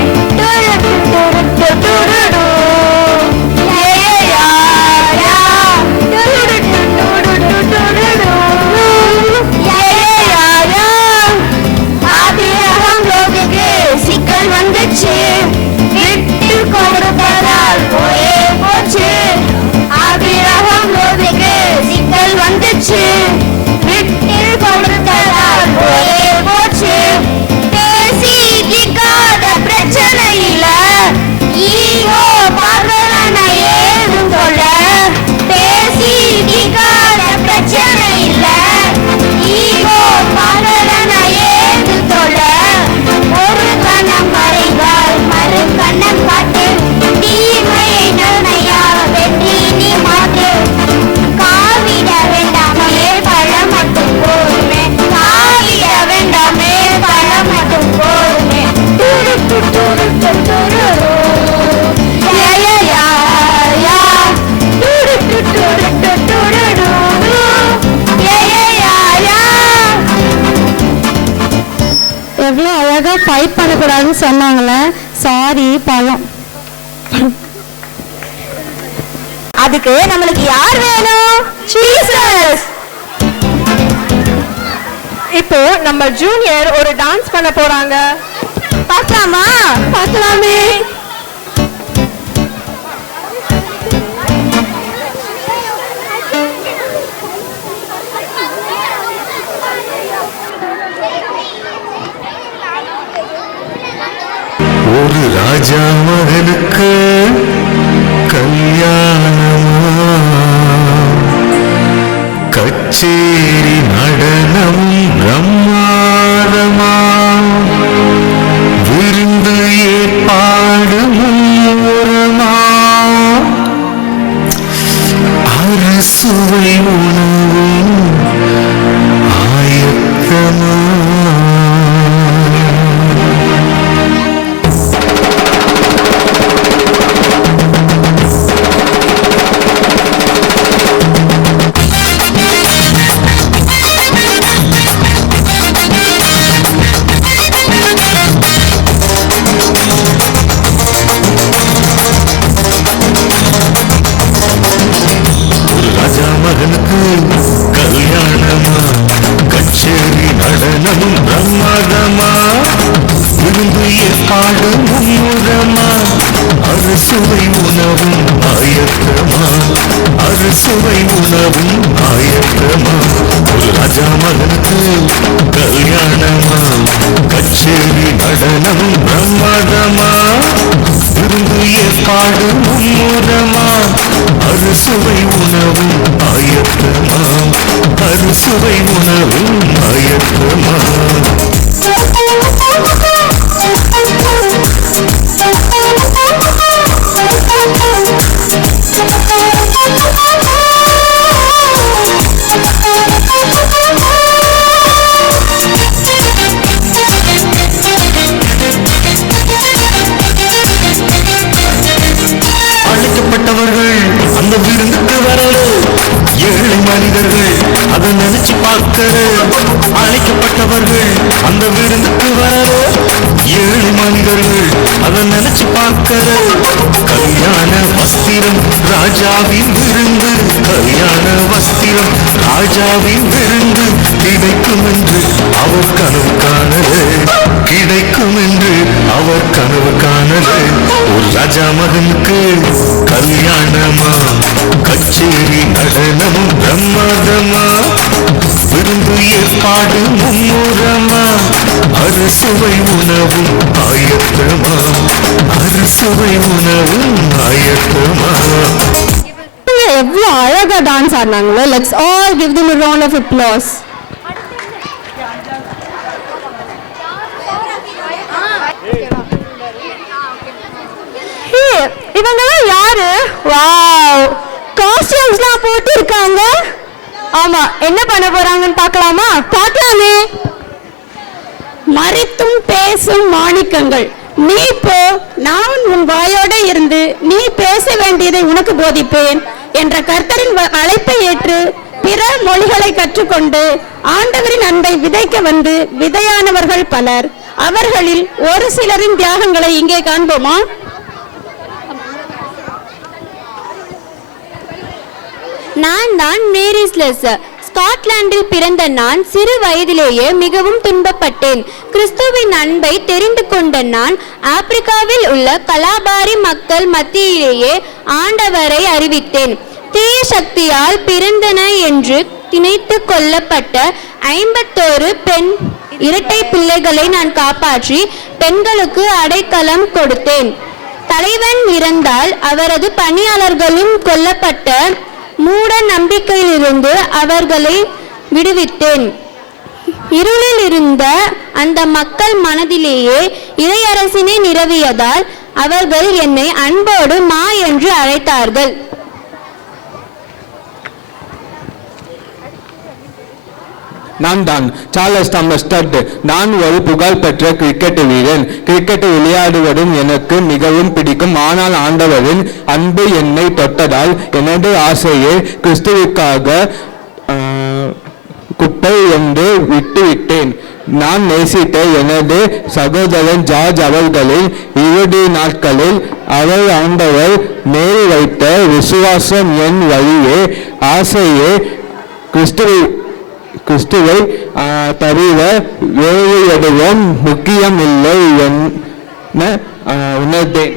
விட்டு கொடுப்பதால் போயே போச்சு, ஆபிரகாம் லோபிக்கு சிக்கல் வந்துச்சு, விட்டு கொடுத்ததால் போயே போச்சு, பேசி தீர்க்காத பிரச்சனையில ஈகோ பார்வன ஏதும் சொல்ல, பேசி தீர்க்காத பிரச்சனையில ஈகோ பார்வன ஏதும் சொல்ல, ஒரு கணம் மறைவால் மறு கண்ணம் காட்டு, தீமையை நன்மையாக வெற்றி நீ மாட்டு, காவிட வேண்டாமே பழம் மட்டும் போதுமே, காவிட வேண்டாமே பழம் மட்டும் போதுமே. எவ்வளோ அழகா ஃபைட் பண்ணக்கூடாதுன்னு சொன்னாங்களே. சாரி பழம். அதுக்கு நம்மளுக்கு யார் வேணும்? ஜீசஸ். இப்போ நம்ம ஜூனியர் ஒரு டான்ஸ் பண்ண போறாங்க. பார்க்கலாமா? பார்க்கலாமே. ஒரு ராஜா மகனுக்கு கல்யாணமா, கச்சேரி நடனம் பிரம்மாதமா, விருந்து ஏற்பாடு மும்முரமா, அறுசுவை உணவு ஆயத்தமா. மகனுக்கு கல்யாணமா, கச்சேரி நடனமும் பிரம்மாதமா, விருந்து ஏற்பாடு மும்முரமா, அறுசுவை உணவும் ஆயத்தமா, அறுசுவை உணவும் ஆயத்தமா. ஒரு ராஜா மகனுக்கு கல்யாணமா, கச்சேரி நடனம் பிரம்மாண்டமா, விருந்து ஏற்பாடு மும்முரமா. அறுசுவை உணவும் ஆயத்தமா, அறுசுவை உணவும் ஆயத்தமா. அழைக்கப்பட்டவர்கள் அந்த விருந்துக்கு வரல, ஏழை மனிதர்கள் அதை நினைச்சு பார்க்கிற. அழைக்கப்பட்டவர்கள் அந்த விருந்துக்கு வரல, ஏழை மனிதர்கள் அதை நினைச்சு பார்க்கிற. கல்யாண வஸ்திரம் ராஜாவின் விருந்து, கல்யாண வஸ்திரம் ராஜாவின் விருந்து. கிடைக்கும் என்று அவர் கனவு காணல, கிடைக்கும் என்று அவர் கனவு காணல. ஒரு ராஜா மகனுக்கு கல்யாணமா, கச்சேரி நடனமும் பிரம்மாண்டமா, விருந்து ஏற்பாடு மும்முரமா. அறுசுவை உணவும் ஆயத்தமா, அறுசுவை உணவும் ஆயத்தமா. எவ்வளவு அழகா டான்ஸ் ஆடினாங்களோ. Let's all give them a round of applause. இவங்கெல்லாம் யாரு? வாவ், காஸ்டியூம்ஸ்லாம் போட்டு இருக்காங்க. ஆமா, என்ன பண்ண போறாங்கன்னு பார்க்கலாமா? பார்க்கலாமே. மறித்தும் பேசும் மாணிக்கங்கள், நீ போ, நான் உன் வாயோட இருந்து நீ பேச வேண்டியதை உனக்கு போதிப்பேன் என்ற கர்த்தரின் அழைப்பை ஏற்று பிற மொழிகளை கற்றுக்கொண்டு ஆண்டவரின் அன்பை விதைக்க வந்து விதையானவர்கள் பலர். அவர்களில் ஒரு சிலரின் தியாகங்களை இங்கே காண்போமா? நான் தான் மேரி ஸ்லெஸ்ஸர். ஸ்காட்லாந்தில் பிறந்த நான் சிறு வயதிலேயே மிகவும் துன்பப்பட்டேன். கிறிஸ்துவின் அன்பை தெரிந்து கொண்ட நான் ஆப்பிரிக்காவில் உள்ள கலாபாரி மக்கள் மத்தியிலேயே ஆண்டவரை அறிவித்தேன். தீய சக்தியால் பிறந்தன என்று திணைத்து கொல்லப்பட்ட 51 பெண் இரட்டை பிள்ளைகளை நான் காப்பாற்றி பெண்களுக்கு அடைக்கலம் கொடுத்தேன். தலைவன் இறந்தால் அவரது பணியாளர்களும் கொல்லப்பட்ட மூட நம்பிக்கையிலிருந்து அவர்களை விடுவித்தேன். இருளில் இருந்த அந்த மக்கள் மனதிலேயே இறையரசினை நிரவியதால் அவர்கள் என்னை அன்போடு மா என்று அழைத்தார்கள். நான் தான் சார்லஸ் தாமஸ் ஸ்டட். நான் ஒரு புகழ்பெற்ற கிரிக்கெட் வீரன். கிரிக்கெட் விளையாடுவதும் எனக்கு மிகவும் பிடிக்கும். ஆனால் ஆண்டவரின் அன்பு என்னை தொட்டதால் எனது ஆசையை கிறிஸ்துவுக்காக குப்பை என்று விட்டுவிட்டேன். நான் நேசித்த எனது சகோதரன் ஜார்ஜ் அவர்களின் இறுதி நாட்களில் அவர் ஆண்டவர் மேல் வைத்த விசுவாசம் என் வழியே ஆசையே கிறிஸ்துவை தவிர வேறு எதுவும் முக்கியமில்லை என உணர்ந்தேன்.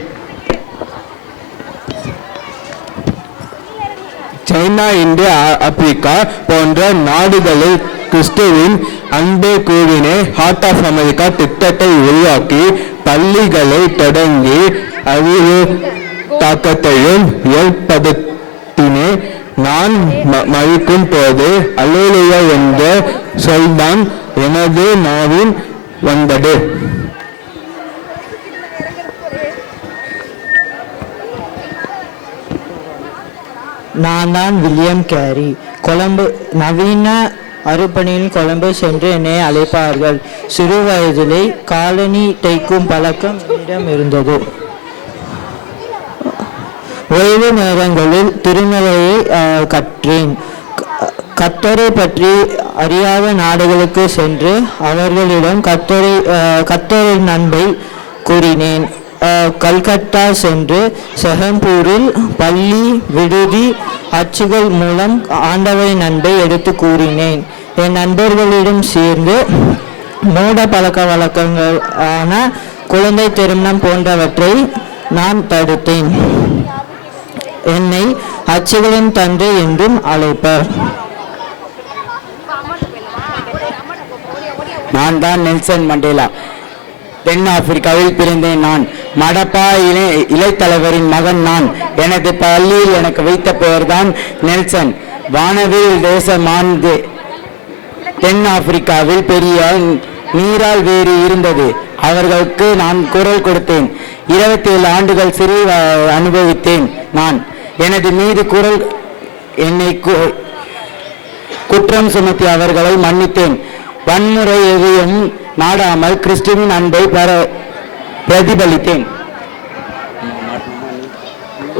சைனா, இந்தியா, ஆப்பிரிக்கா போன்ற நாடுகளில் கிறிஸ்துவின் அன்பை கூறினே ஹார்ட் ஆஃப் அமெரிக்கா திட்டத்தை உருவாக்கி பள்ளிகளை தொடங்கி அறிவு தாக்கத்தையும் ஏற்படுத்தினே. நான் மறிக்கும் போது அல்லேலூயா என்ற சொல்தான் எனது நாவில் வந்தது. நான் தான் வில்லியம் கேரி. கொழும்பு நவீன அறுபணியில் கொழும்பு சென்று என்னை அழைப்பார்கள். சிறு வயதிலே காலனி தைக்கும் பழக்கம் என்னிடம் இருந்தது. ஓய்வு நேரங்களில் திருமறையை கற்றேன். கர்த்தரை பற்றி அறியாத நாடுகளுக்கு சென்று அவர்களிடம் கர்த்தரின் அன்பை கூறினேன். கல்கத்தா சென்று செஹம்பூரில் பள்ளி விடுதி அச்சுகள் மூலம் ஆண்டவரின் அன்பை எடுத்து கூறினேன். என் நண்பர்களிடம் சேர்ந்து மூட பழக்க வழக்கங்களான குழந்தை திருமணம் போன்றவற்றை நான் தடுத்தேன். என்னை அச்சுகளின் தந்தை என்றும் அழைப்பர். நான் தான் நெல்சன் மண்டேலா. தென் ஆப்பிரிக்காவில் பிறந்தேன். நான் மடப்பா இலைத்தலைவரின் மகன். நான் எனது பள்ளியில் எனக்கு வைத்த பெயர்தான் நெல்சன். வானவில் தேசமான் தென் ஆப்பிரிக்காவில் பெரிய நீரால் வேறு இருந்தது. அவர்களுக்கு நான் குரல் கொடுத்தேன். 27 ஆண்டுகள் சிறை அனுபவித்தேன். நான் எனது மீது என்னை குற்றம் சுமத்தி அவர்களை மன்னித்தேன். வன்முறை எதையும் நாடாமல் கிறிஸ்துவின் அன்பை பிரதிபலித்தேன்.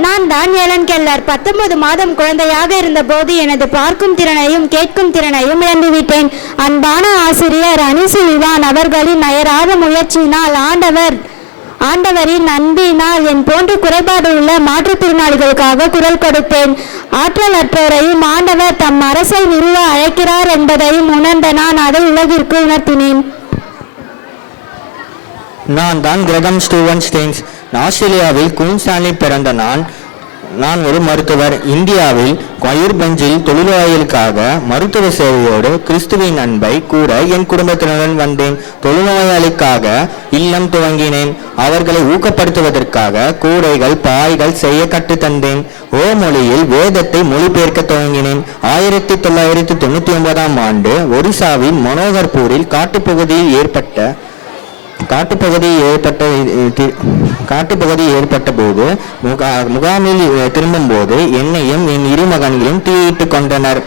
நான் தான் ஏலன் கெல்லர். 19 மாதம் குழந்தையாக இருந்தபோது எனது பார்க்கும் திறனையும் கேட்கும் திறனையும் இழந்துவிட்டேன். அன்பான ஆசிரியர் அனிசுலிவான் அவர்களின் அயராத முயற்சியினால் ஆண்டவரின் அன்பினால் என் போன்ற குறைபாடு உள்ள மாற்றுத்திறனாளிகளுக்காக குரல் கொடுத்தேன். ஆற்றலற்றோரையும் ஆண்டவர் தம் அரசை நிறுவ அழைக்கிறார் என்பதையும் உணர்ந்த நான் அதை உலகிற்கு உணர்த்தினேன். நான் தான் கிரகம் ஸ்டூவன் ஸ்டெயின்ஸ். ஆஸ்திரேலியாவில் குயின்ஸ்லாந்தில் பிறந்த நான் ஒரு மருத்துவர். இந்தியாவில் மயூர்பஞ்சில் தொழிலாளர்களுக்காக மருத்துவ சேவையோடு கிறிஸ்துவின் அன்பை கூற என் குடும்பத்தினருடன் வந்தேன். தொழிலாளிகளுக்காக இல்லம் துவங்கினேன். அவர்களை ஊக்கப்படுத்துவதற்காக கூடைகள் பாய்கள் செய்ய கற்றுத்தந்தேன். மொழியில் வேதத்தை மொழிபெயர்க்க துவங்கினேன். 1999ஆம் ஆண்டு ஒரிசாவின் மனோகர்பூரில் காட்டுப்பகுதி ஏற்பட்ட போது முகாமில் திரும்பும் போது என்னையும் என் இரு மகன்களையும் தீயிட்டு கொண்டனர்.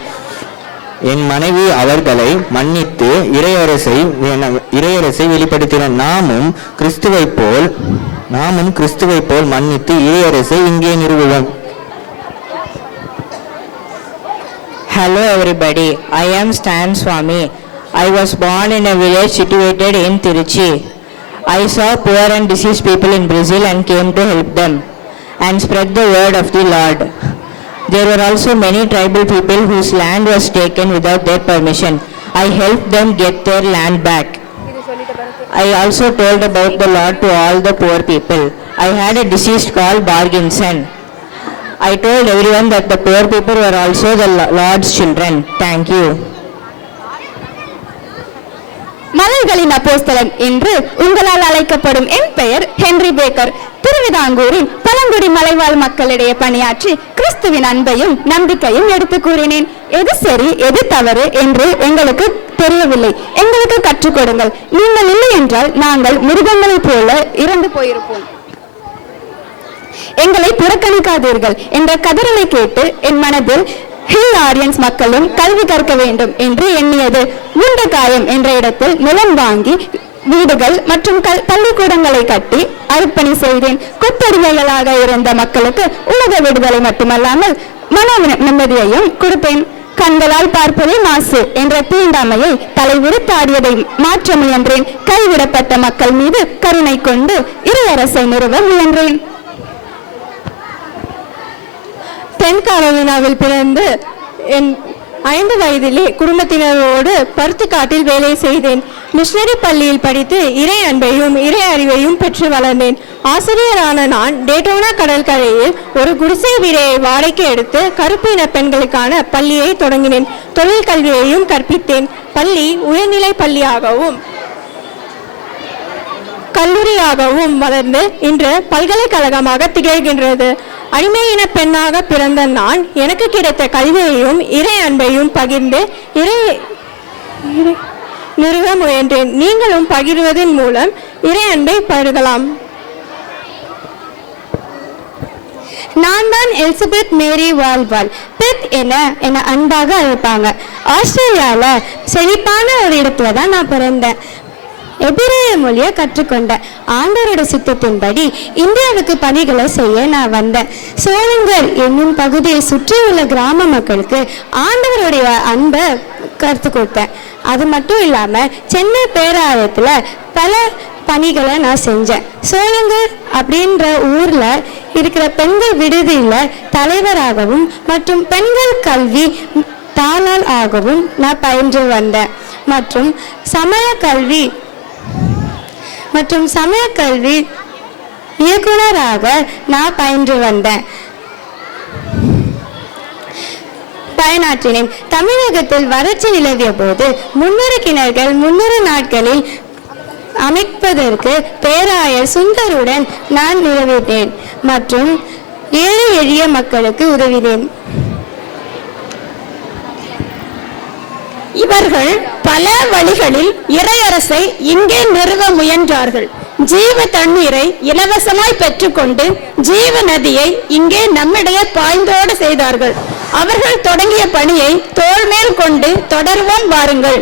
என் மனைவி அவர்களை மன்னித்து இறையரசை வெளிப்படுத்தினர். நாமும் கிறிஸ்துவை போல் மன்னித்து இறையரசை இங்கே நிறுவுவோம். Hello everybody, I am Stan Swami. I was born in a village situated in Tiruchi. I saw poor and diseased people in Brazil and came to help them and spread the word of the Lord. There were also many tribal people whose land was taken without their permission. I helped them get their land back. I also told about the Lord to all the poor people. I had a deceased called Barginson. I told everyone that the poor people were also the Lord's children. Thank you. மலைகளின் அப்போஸ்தலன் என்று உங்களால் அழைக்கப்படும் என் பெயர் Henry Baker. திருவிதாங்கூரின் பழங்குடி மலைவாழ் மக்களிடையே பணியாற்றி கிறிஸ்துவின் அன்பையும் நம்பிக்கையும் எடுத்து கூறினேன். எது சரி எது தவறு என்று எங்களுக்கு தெரியவில்லை. எங்களுக்கு கற்றுக் கொடுங்கள். நீங்கள் இல்லை என்றால் நாங்கள் மிருகங்களைப் போல இறந்து போயிருப்போம். எங்களை புறக்கணிக்காதீர்கள் என்ற கதறலை கேட்டு என் மனதில் ஹில் ஆரியன்ஸ் மக்களும் கல்வி கற்க வேண்டும் என்று எண்ணியது. முண்டகாயம் என்ற இடத்தில் நிலம் வாங்கி வீடுகள் மற்றும் பள்ளிக்கூடங்களை கட்டி அர்ப்பணி செய்தேன். கொத்தடிமைகளாக இருந்த மக்களுக்கு உலக விடுதலை மட்டுமல்லாமல் மன நிம்மதியையும் கொடுத்தேன். கண்களால் பார்ப்பதே மாசு என்ற தீண்டாமையை தலைவிரித்தாடியதை மாற்ற முயன்றேன். கைவிடப்பட்ட மக்கள் மீது கருணை கொண்டு இறையரசை நிறுவ முயன்றேன். தென் கரோலினாவில் பிறந்து என் 5 வயதிலே குடும்பத்தினரோடு பருத்திக்காட்டில் வேலை செய்தேன். மிஷனரி பள்ளியில் படித்து இறை அன்பையும் இறை அறிவையும் பெற்று வளர்ந்தேன். ஆசிரியரான நான் டேட்டோனா கடற்கரையில் ஒரு குடிசை வீடையை வாடகைக்கு எடுத்து கருப்பு இன பெண்களுக்கான பள்ளியை தொடங்கினேன். தொழில் கல்வியையும் கற்பித்தேன். பள்ளி உயர்நிலை பள்ளியாகவும் கல்லூரியாகவும் வளர்ந்து இன்று பல்கலைக்கழகமாக திகழ்கின்றது. அடிமையின பெண்ணாக பிறந்த நான் எனக்கு கிடைத்த கல்வியையும் இறை அன்பையும் பகிர்ந்து நிறுவ முயன்றேன். நீங்களும் பகிர்வதன் மூலம் இறை அன்பை பருகலாம். நான் தான் எலிசபெத் மேரி வால்வால். பெத் என அன்பாக அழைப்பாங்க. ஆஸ்திரேலியாவில் செழிப்பான ஒரு இடத்துல தான் நான் பிறந்தேன். எபிரேய மொழியை கற்றுக்கொண்டேன். ஆண்டவரோட சித்தத்தின்படி இந்தியாவுக்கு பணிகளை செய்ய நான் வந்தேன். சோழங்கர் என்னும் பகுதியை சுற்றியுள்ள கிராம மக்களுக்கு ஆண்டவருடைய அன்பை கற்றுக் கொடுத்தேன். அது மட்டும் இல்லாமல் சென்னை பேராலயத்தில் பல பணிகளை நான் செஞ்சேன். சோழங்கர் அப்படின்ற ஊரில் இருக்கிற பெண்கள் விடுதியில் தலைவராகவும் மற்றும் பெண்கள் கல்வி தாளால் ஆகவும் நான் பயின்று வந்தேன். மற்றும் சமய கல்வி இயக்குனராக நான் பயனாற்றினேன். தமிழகத்தில் வறட்சி நிலவிய போது 300 கிணறுகள் 300 நாட்களில் அமைப்பதற்கு பேராயர் சுந்தருடன் நான் நிறைவேற்றேன் மற்றும் ஏழை எளிய மக்களுக்கு உதவினேன். இவர்கள் பல வழிகளில் இறையரசை இங்கே நிறுவ முயன்றார்கள். ஜீவ தண்ணீரை இலவசமாய் பெற்றுக்கொண்டு ஜீவ நதியை இங்கே நம்மிடையே பாய்ந்தோடு செய்தார்கள். அவர்கள் தொடங்கிய பணியை தோள் மேல் கொண்டு தொடருவோம் வாருங்கள்.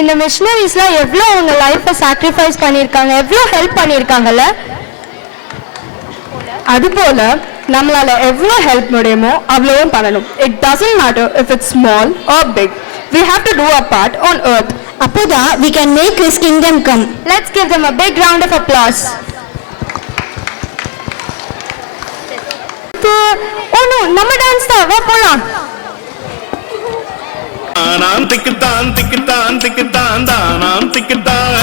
இந்த மிஷனரிஸ்லாம் எவ்வளோ அவங்க லைஃப்பை சாக்ரிஃபைஸ் பண்ணியிருக்காங்க, எவ்வளோ ஹெல்ப் பண்ணியிருக்காங்கல்ல. அதுபோல நம்மளால எவ்வளோ ஹெல்ப் முடியுமோ அவ்வளவும் பண்ணணும். It doesn't matter if it's small or big. We have to do our part on earth. அப்போதான் we can make His kingdom come. Let's give them a big round of applause. நம்ம dance தான், வா போலாம். தானாம் திக்குத்தான் திக்குத்தான் திக்குத்தான் தானாம் திக்குத்தான்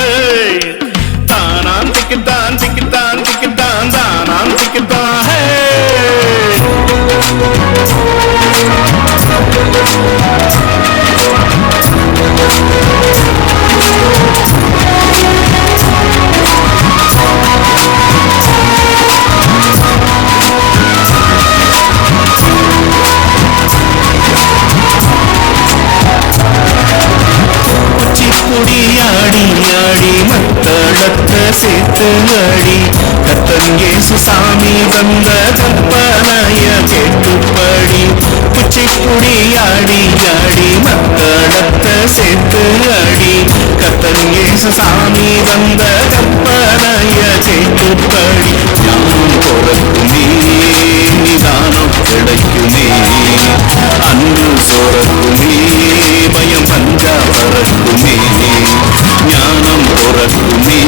தானாம் திக்குத்தான் திக்குத்தான் திக்குத்தான் தானாம் திக்குத்தான் ஆடி ஆடி மத்தளத்தை சேர்த்து ஆடி கத்தன் இயேசு சாமி வந்த கற்பனைய கேட்டுப்படி குச்சிப்புடி ஆடி ஆடி மத்தளத்தை சேர்த்து ஆடி கத்தன் இயேசு சாமி வந்த கற்பனைய கேட்டுப்படி ஞானம் பொறக்குமே நிதானம் கிடைக்குமே அன்பு சொரக்குமே பயம் பஞ்சா பறக்குமே ஞானம் பொறக்குமே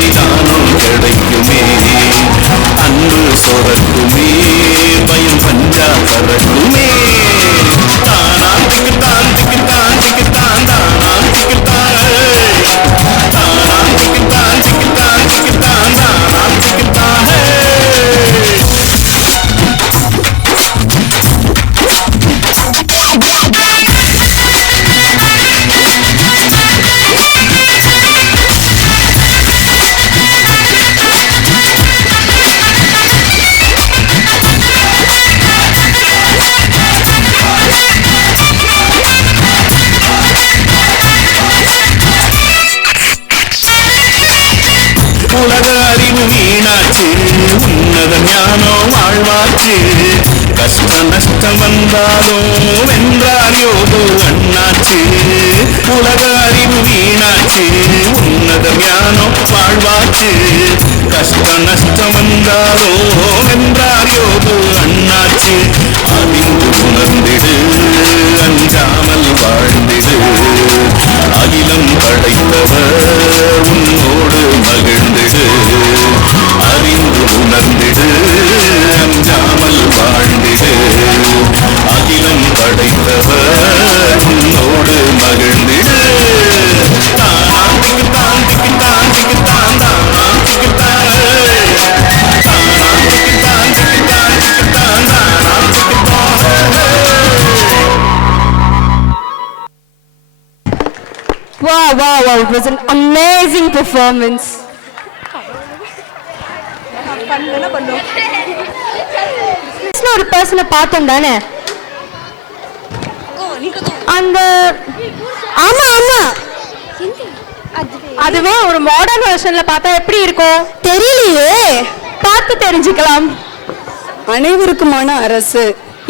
நிதானம் கிடைக்குமே அன்பு சொரக்குமே பயம் பஞ்சா பறக்குமே தானாம் திக்குத்தான் திக்குத்தான் திக்குத்தான் தானாம் திக்குத்தான் தானாம் திக்குத்தான் திக்குத்தான் திக்குத்தான் தானாம் திக்குத்தான் உலக அறிவு வீணாச்சு உன்னத ஞானம் வாழ்வாச்சு கஷ்ட நஷ்டம் வந்தாலும் வென்றார் யோகோ அண்ணாச்சு உலக அறிவு வீணாச்சு உன்னத ஞானம் வாழ்வாச்சு கஷ்ட நஷ்டம் வந்தாலோ வென்றார் யோகோ அண்ணாச்சு அறிந்து உணர்ந்திடு அஞ்சாமல் வாழ்ந்திடு அகிலம் படைத்தவர் உன்னோடு மகிழ்ந்திடு அறிந்து உணர்ந்திடு அஞ்சாமல் வாழ்ந்திடு அகிலம் படைத்தவர் உன்னோடு மகிழ்ந்திடு தானாம் திக்குத்தான் திக்குத்தான் திக்குத்தான் தானாம் திக்குத்தான் தானாம் திக்குத்தான் திக்குத்தான் திக்குத்தான் தானாம் திக்குத்தான். Wow, wow, wow, it was an amazing performance. ஒரு பர்சனை பார்த்தோம் தானே அந்த ஆமா ஆமா அதுவே ஒரு மாடர்ன் வெர்ஷன்ல பார்த்தா எப்படி இருக்கும் தெரியலையே, பார்த்து தெரிஞ்சுக்கலாம். அனைவருக்குமான அரசு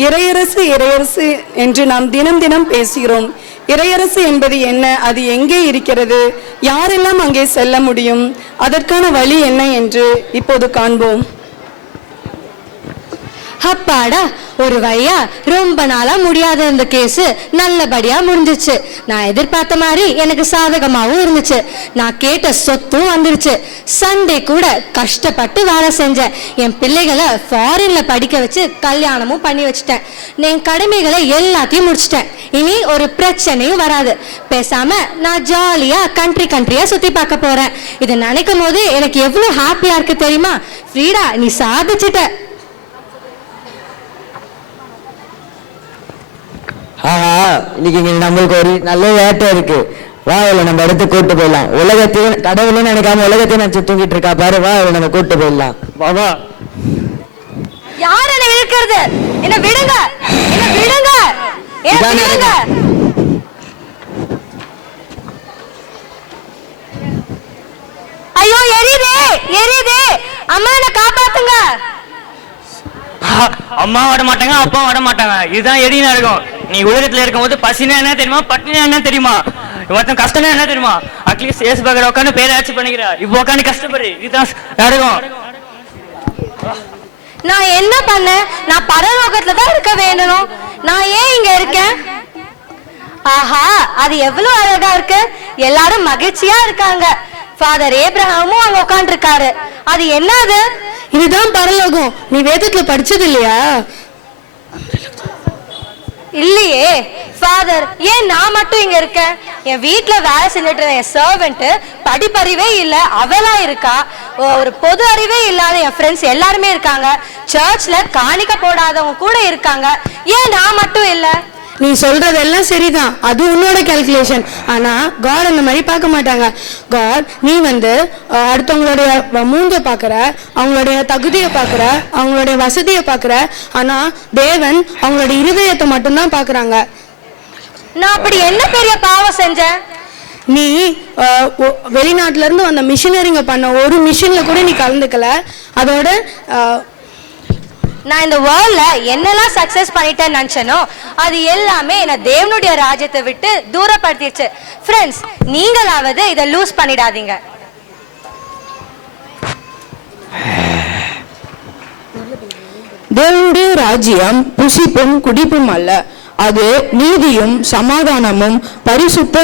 இறையரசு இறையரசு என்று நாம் தினம் தினம் பேசுகிறோம். இறையரசு என்பது என்ன, அது எங்கே இருக்கிறது, யாரெல்லாம் அங்கே செல்ல முடியும், அதற்கான வழி என்ன என்று இப்போது காண்போம். அப்பாடா, ஒரு வழியா ரொம்ப நாளா முடியாத இந்த கேஸ் நல்லபடியா முடிஞ்சிச்சு. நான் எதிர்பார்த்த மாதிரி எனக்கு சாதகமாவும் இருந்துச்சு. நான் கேட்ட சொத்தும் வந்துருச்சு. சண்டே கூட கஷ்டப்பட்டு வேலை செஞ்சேன். என் பிள்ளைகளை ஃபாரின்ல படிக்க வச்சு கல்யாணமும் பண்ணி வச்சுட்டேன். என் கடமைகளை எல்லாத்தையும் முடிச்சிட்டேன். இனி ஒரு பிரச்சனையும் வராது. பேசாம நான் ஜாலியா கண்ட்ரியா சுத்தி பார்க்க போறேன். இதை நினைக்கும் போது எனக்கு எவ்வளவு ஹாப்பியா இருக்கு தெரியுமா? ஃப்ரீடா, நீ சாதிச்சுட்ட. இன்னைக்கு நம்மளுக்கு ஒரு நல்ல வேட்டை இருக்கு. வா, இல்லை நம்ம இடத்து கூட்டு போயிடலாம். உலகத்தையும் கடவுள்னு நினைக்காம உலகத்தையும் நினைச்சு தூங்கிட்டு இருக்கா பாரு. வா, இல்லை நம்ம கூட்டு போயிடலாம். வா. யார் என்ன இழுக்கிறது? என்ன விடுங்க, என்ன விடுங்க, என்ன விடுங்க. ஐயோ, எரியுதே, எரியுதே. அம்மா, என்ன காப்பாத்துங்க. அம்மா வர மாட்டாங்க, அப்பா வர மாட்டாங்க. இதுதான் எடினா இருக்கும். நீ உலகத்துல இருக்கும் போது பசினா என்ன தெரியுமா, பட்டினா என்ன தெரியுமா, ஒருத்தன் கஷ்டம்னா என்ன தெரியுமா? அட்லீஸ்ட் ஏசு பகர உட்காந்து பேராச்சும் பண்ணிக்கிறா. இப்போ உட்காந்து கஷ்டப்படு. இதுதான் நடக்கும். நான் என்ன பண்ணேன்? நான் பரலோகத்துல தான் இருக்க வேணும். நான் ஏன் இங்க இருக்கேன்? ஆஹா, அது எவ்வளவு அழகா இருக்கு. எல்லாரும் மகிழ்ச்சியா இருக்காங்க. ஃபாதர் ஏப்ரஹாமும் அங்க உட்கார்ந்து இருக்காரு. அது என்னது? இதுதான் பரலோகம். நீ வேதத்துல படிச்சது இல்லையா? இல்லையே ஃபாதர். ஏன் நான் மட்டும் இங்க இருக்கேன்? என் வீட்டுல வேலை செஞ்சுட்டு இருந்த என் சர்வெண்ட் படிப்பறிவே இல்ல, அவளா இருக்கா. ஒரு பொது அறிவே இல்லாத என் ஃப்ரெண்ட்ஸ் எல்லாருமே இருக்காங்க. சர்ச்ல காணிக்க போடாதவங்க கூட இருக்காங்க. ஏன் நான் மட்டும் இல்ல? நீ சொல்றதெல்லாம் சரிதான், அது உன்னோட கால்குலேஷன். ஆனா காட் அந்த மாதிரி பார்க்க மாட்டாங்க. காட், நீ அடுத்தவங்களுடைய மூஞ்ச பாக்குற, அவங்களுடைய தகுதியை பாக்குற, அவங்களுடைய வசதியை பாக்குற. ஆனா தேவன் அவங்களுடைய இருதயத்தை மட்டும்தான் பாக்குறாங்க. நான் அப்படி என்ன பெரிய பாவம் செஞ்சேன்? நீ வெளிநாட்டுல இருந்து வந்த மிஷினரிங்க பண்ண ஒரு மிஷின்ல கூட நீ கலந்துக்கல. அதோட நான் இந்த வேர்ல்ட்ல என்னெல்லாம் சக்சஸ் பண்ணிட்டேன்னு நினைச்சனோ அது எல்லாமே என்ன தேவனுடைய ராஜ்யத்தை விட்டு தூரப்படுத்திடுச்சு. ஃப்ரெண்ட்ஸ், நீங்களாவது இதை லூஸ் பண்ணிடாதீங்க. தேவனுடைய ராஜ்யம் புசிப்பும் குடிப்பும் அல்ல, அது நீதியும் சமாதானமும் பரிசுத்த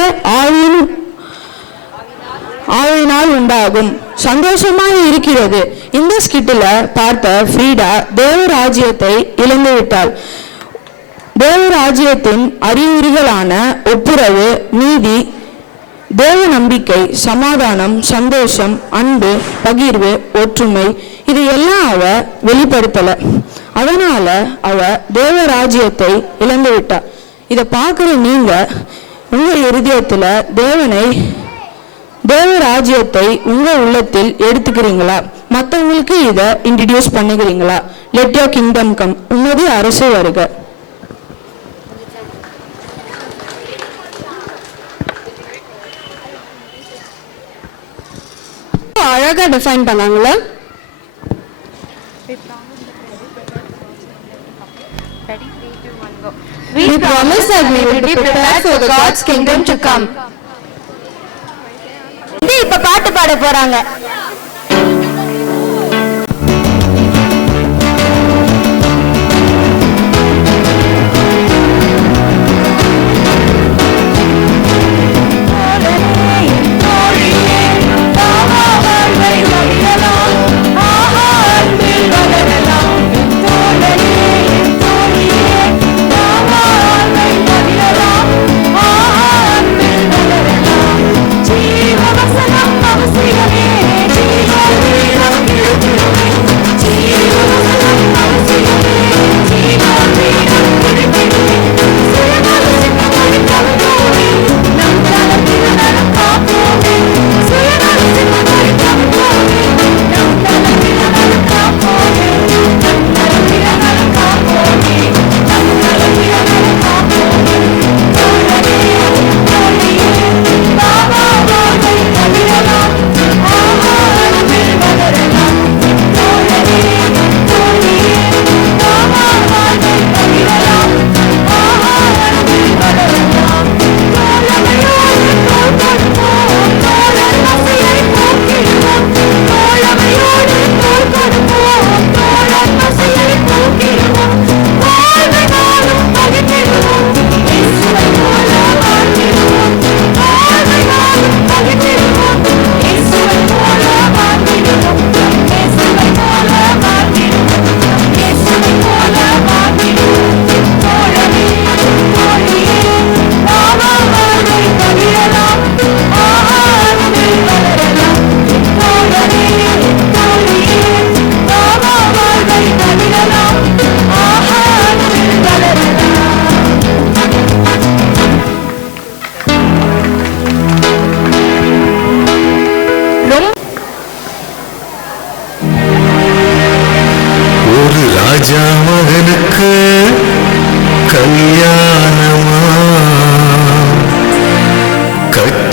ஆவியினால் உண்டாகும். சந்தோஷமாக இருக்கிறது. இந்த ஸ்கிட்டில் பார்த்த ஃப்ரீடா தேவராஜ்யத்தை இழந்து விட்டாள். தேவராஜ்யத்தின் அறிகுறிகளான ஒப்புரவு, நீதி, தேவ நம்பிக்கை, சமாதானம், சந்தோஷம், அன்பு, பகிர்வு, ஒற்றுமை, இது எல்லாம் அவ வெளிப்படுத்தல. அதனால அவ தேவராஜ்யத்தை இழந்து விட்டா. இதை பார்க்குற நீங்க உங்க இருதயத்துல தேவராஜ்யத்தை உங்க உள்ளத்தில் எடுத்துக்கிறீங்களா? மற்றவங்களுக்கு இதை இன்ட்ரடியூஸ் பண்ணுகிறீங்களா? Let your kingdom come. உன்னது அரசு வருக. அழகா டிஃபைன் பண்ணாங்களா? We promise that we will be prepared for God's kingdom to come. இப்ப பாட்டு பாட போறாங்க. ஜீவவசனம் அவசியமே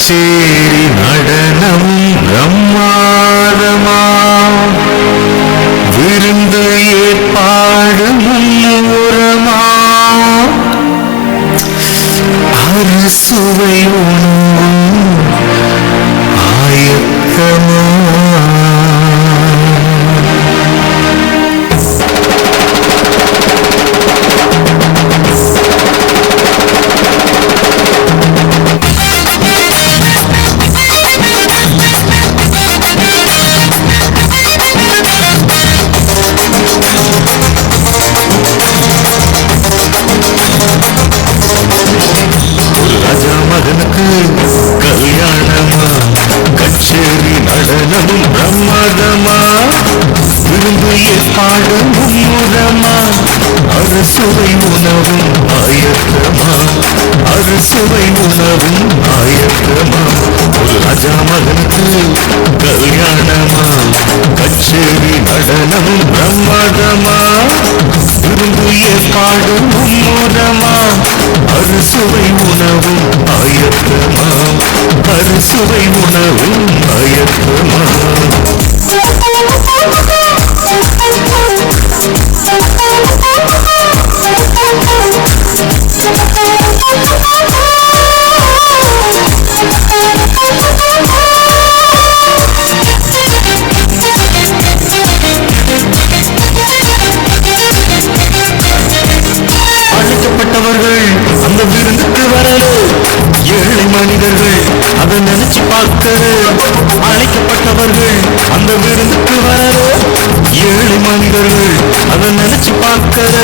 கச்சேரி நடனம் பிரம்மாதமா விருந்து ஏற்பாடு முன்னுரமா அறுசுவை உணவு ஆயத்தமா மகனுக்கு கல்யாணமா கச்சேரி நடனமும் பிரமாதமா விருந்து ஏற்பாடு முன்னுரமா அறுசுவை உணவும் ஆயத்தமா அறுசுவை உணவும் ஆயத்தமா ஒரு ராஜா மகனுக்கு கல்யாணமா கச்சேரி நடனமும் பிரமாதமா விருந்து ஏற்பாடு முன்னுரமா அறுசுவை உணவும் ஆயத்தமா அறுசுவை உணவும் ஆயத்தமா அழைக்கப்பட்டவர்கள் அந்த விருந்துக்கு வரலோ ஏழை மனிதர்கள் அதை நினைச்சு பார்க்கிற அழைக்கப்பட்டவர்கள் அந்த விருந்துக்கு வரலோ ஏழை மனிதர்கள் அதை நினைச்சு பார்க்கிற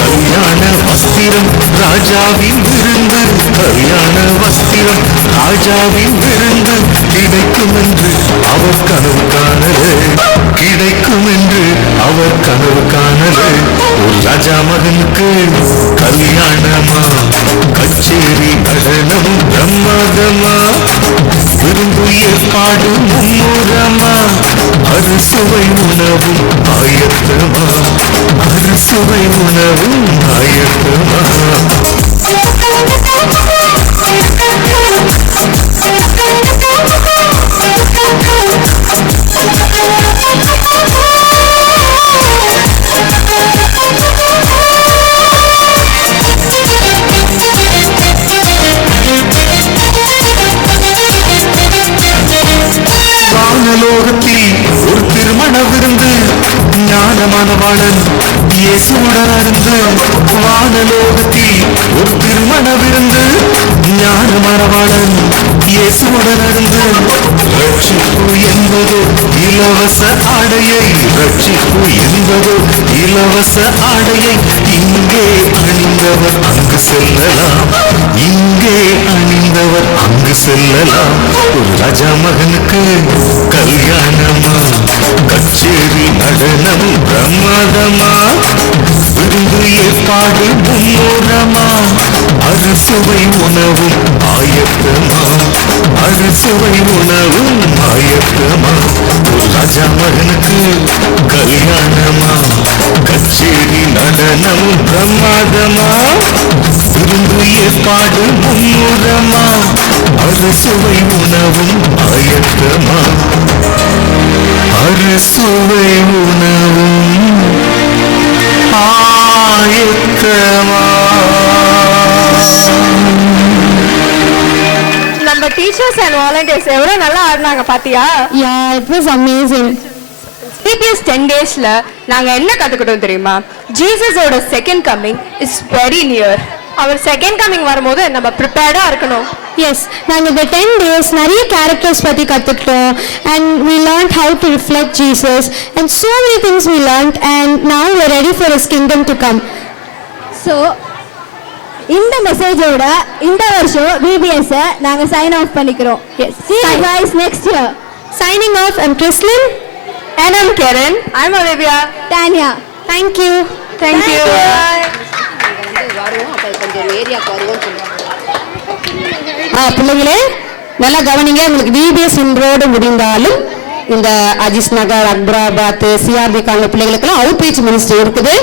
கல்யாண வஸ்திரம் ராஜாவின் விருந்து கல்யாண வஸ்திரம் ராஜாவின் விருந்து கிடைக்கும் என்று அவர் கனவு காணலே கிடைக்கும் என்று அவர் கனவு காணலே ஒரு ராஜா மகனுக்கு கல்யாணமா கச்சேரி நடனம் பிரமாதமா விருந்து ஏற்பாடு முன்னுரமா அறுசுவை உணவும் ஆயத்தமா அறுசுவை உணவும் ஆயத்தமா வானலோகத்தில் ஒரு திருமண விருந்து ஞானமானவாளன் இயேசுவுடன் அருந்து வானலோகத்தில் ஒரு திருமண விருந்து ஞானமானவாளன் இயேசுவுடன் அருந்து ரட்சிப்பு என்பது இலவச ஆடையை ரட்சிப்பு என்பது இலவச ஆடையை இங்கே அணிந்தவர் அங்கு செல்லலாம் இங்கே அணிந்தவர் அங்கு செல்லலாம் ஒரு ராஜா மகனுக்கு கல்யாணமா கச்சேரி நடனம் பிரமாதமா விருந்து ஏற்பாடு முன்னோரமா அறுசுவை உணவும் ஆயத்தமா அறுசுவை உணவும் ஆயத்தமா ஒரு ராஜா மகனுக்கு கல்யாணமா கச்சேரி நடனம் பிரமாதமா விருந்து ஏற்பாடு முன்னுரமா அறுசுவை உணவும் ஆயத்தமா அறுசுவை உணவும் ஆயத்தமா நம்ம டீச்சர்ஸ் அண்ட் வாலண்டியர்ஸ் எவ்வளவு நல்லா ஆடினாங்க பாத்தியா? Yeah, it was amazing. CPS 10 daysல நாங்க என்ன கத்துக்கிட்டோம் தெரியுமா? ஜீசஸோட second coming is very near. அவர் செகண்ட் கமிங் வரும்போது நம்ம ப்ரிப்பேர்டா இருக்கணும். Yes, நாங்க இந்த 10 days நிறைய கேரக்டர்ஸ் பத்தி கத்துக்கிட்டோம் and we learned how to reflect Jesus and so many things we learned and now we are ready for his kingdom to come. So இந்த மெசேஜோட இந்த வருஷம் VBS நாங்க சைன் ஆஃப் பண்ணிக்கிறோம். Yes. See you guys next year. Signing off, I'm Krislin and I'm Karen. I'm Olivia. Tanya. Thank you. Thank you. பிள்ளைகளே நல்லா கவனிங்க. உங்களுக்கு VBS இன்றோடு முடிந்தாலும் இந்த அஜிஸ் நகர், அக்பராபாத், CRB காலனி பிள்ளைகளுக்கெல்லாம் அவுட் ரீச் மினிஸ்ட்ரி இருக்குது.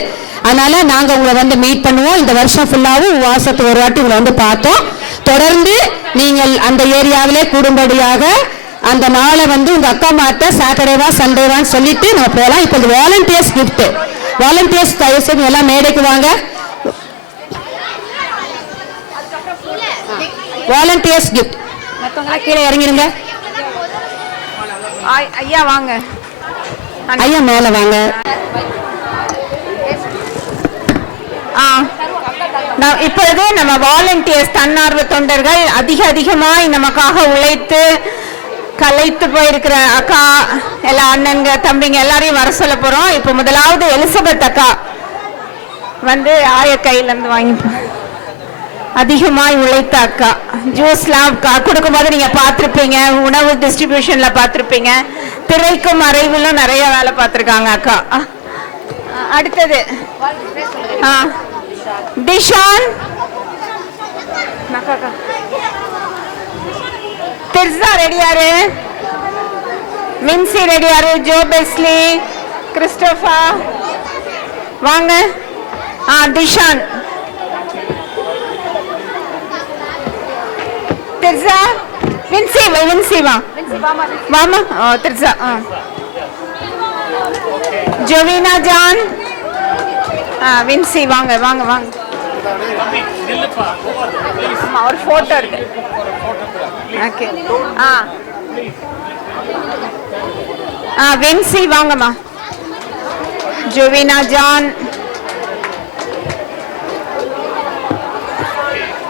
அதனால நாங்க உங்களை வந்து மீட் பண்ணுவோம். இந்த வருஷம் ஃபுல்லாவும் வாசத்துக்கு ஒரு வாட்டி உங்களை வந்து பார்த்தோம். தொடர்ந்து நீங்கள் அந்த ஏரியாவிலே கூடும்படியாக அந்த நாளை வந்து உங்க அக்கா மாட்ட சாட்டர்டேவா சண்டேவான்னு சொல்லிட்டு நம்ம போகலாம். இப்போ இந்த வாலண்டியர்ஸ் கிஃப்ட், வாலண்டியர்ஸ் தயவு செய்து எல்லாம் மேடைக்கு வாங்க. வாலண்டியர்ஸ் கிஃப்ட் மற்றவங்களாம் கீழே இறங்கிருங்க. ஐயா வாங்க, ஐயா மேல வாங்க. இப்பொழுது நம்ம வாலண்டியர்ஸ் தன்னார்வ தொண்டர்கள் அதிகமாய் நமக்காக உழைத்து கலைத்து போயிருக்கிற அக்கா எல்லா அண்ணன்க தம்பிங்க எல்லாரையும் வர சொல்ல போறோம். இப்போ முதலாவது எலிசபெத் அக்கா வந்து ஆய கையில இருந்து வாங்கிப்போம். அதிகமாய் உழைத்த அக்கா ஜூஸ்லாம் கொடுக்கும்போது நீங்க பார்த்துருப்பீங்க, உணவு டிஸ்ட்ரிபியூஷன்ல பார்த்துருப்பீங்க, திரைக்கும் மறைவிலும் நிறைய வேலை பார்த்துருக்காங்க அக்கா. அடுத்தது Dishan, Trisha ரெடியாரு, மின்சி ரெடியாரு, Joe Beasley, Christopher வாங்க. டிஷான், திர்சா, வின்சி வா வாமா. திர்சா, ஜோவினா ஜான், வின்சி வாங்க வாங்க வாங்க. ஒரு போட்டோ இருக்கு. ஓகே. வின்சி வாங்கம்மா. Jovina John,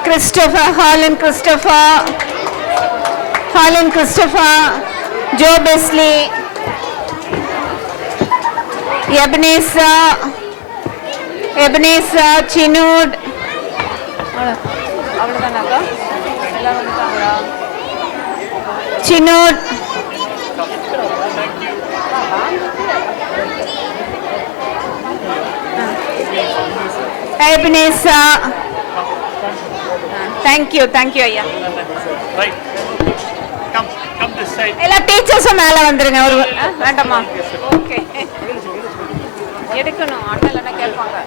Christopher, Hallan Christopher, Jo Besly, Ebenezer, சினூட். அவ்வளவுதானாக்கா? எல்லாரும் வந்துட்டாங்களா? சினூட், எபனேசா. தேங்க்யூ ஐயா. எல்லா டீச்சர்ஸும் மேல வந்துருங்க. ஒரு வேண்டாமா? ஓகே, எடுக்கணும். அண்ணல் என்ன கேட்பாங்க?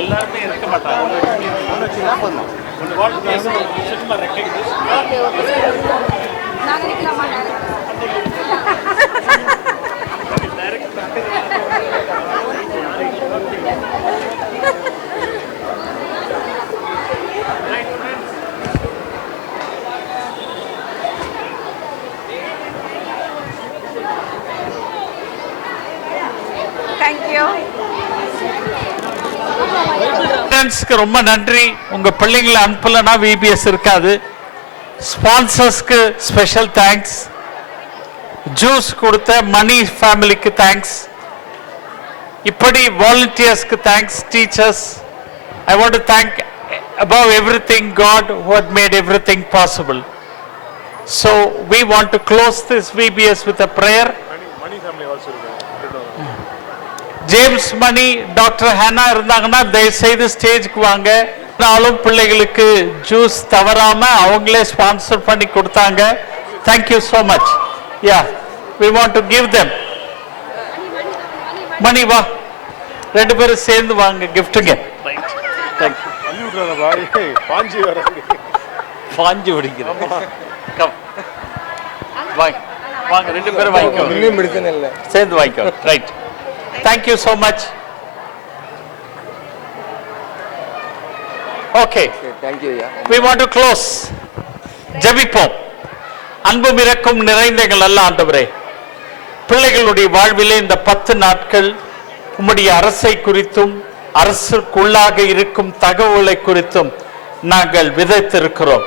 எல்லாருமே இருக்க மாட்டாங்க. ரொம்ப நன்றி. உங்க பிள்ளைங்களை அனுப்பலனா விபிஎஸ் இருக்காது. ஸ்பான்சர்ஸ்க்கு ஸ்பெஷல் தேங்க்ஸ். ஜூஸ் கொடுத்த மணி ஃபேமிலிக்கு தேங்க்ஸ். இப்படி வாலண்டியர்ஸ்க்கு thanks. Teachers, I want to thank above everything God who had made everything possible. So we want to close this VBS with a prayer. Money family also. James Mani, doctor Hena இருந்தாங்கன்னா தயவு செய்து ஸ்டேஜுக்கு வாங்க. நாளும் பிள்ளைகளுக்கு juice தவறாம அவங்களே sponsor பண்ணி கொடுத்தாங்க. Thank you so much. Yeah, we want to give them. மணி வா, ரெண்டு பேரும் சேர்ந்து வாங்க கிஃப்ட்டுங்க. பாஞ்சி வடிக்கிறேன். வாங்க, ரெண்டு பேரும் வாங்கிக்கோ. சேர்ந்து வாங்கிக்கோ. Right. Thank you so much. Okay. Thank you. We want to close. ஜெபிப்போம். அன்பும் இரக்கம் நிறைந்த எங்கள் நல்ல ஆண்டவரே, பிள்ளைகளுடைய வாழ்விலே இந்த 10 நாட்கள் உம்முடைய அரசை குறித்தும் அரசுக்குள்ளாக இருக்கும் தகவலை குறித்தும் நாங்கள் விதைத்திருக்கிறோம்.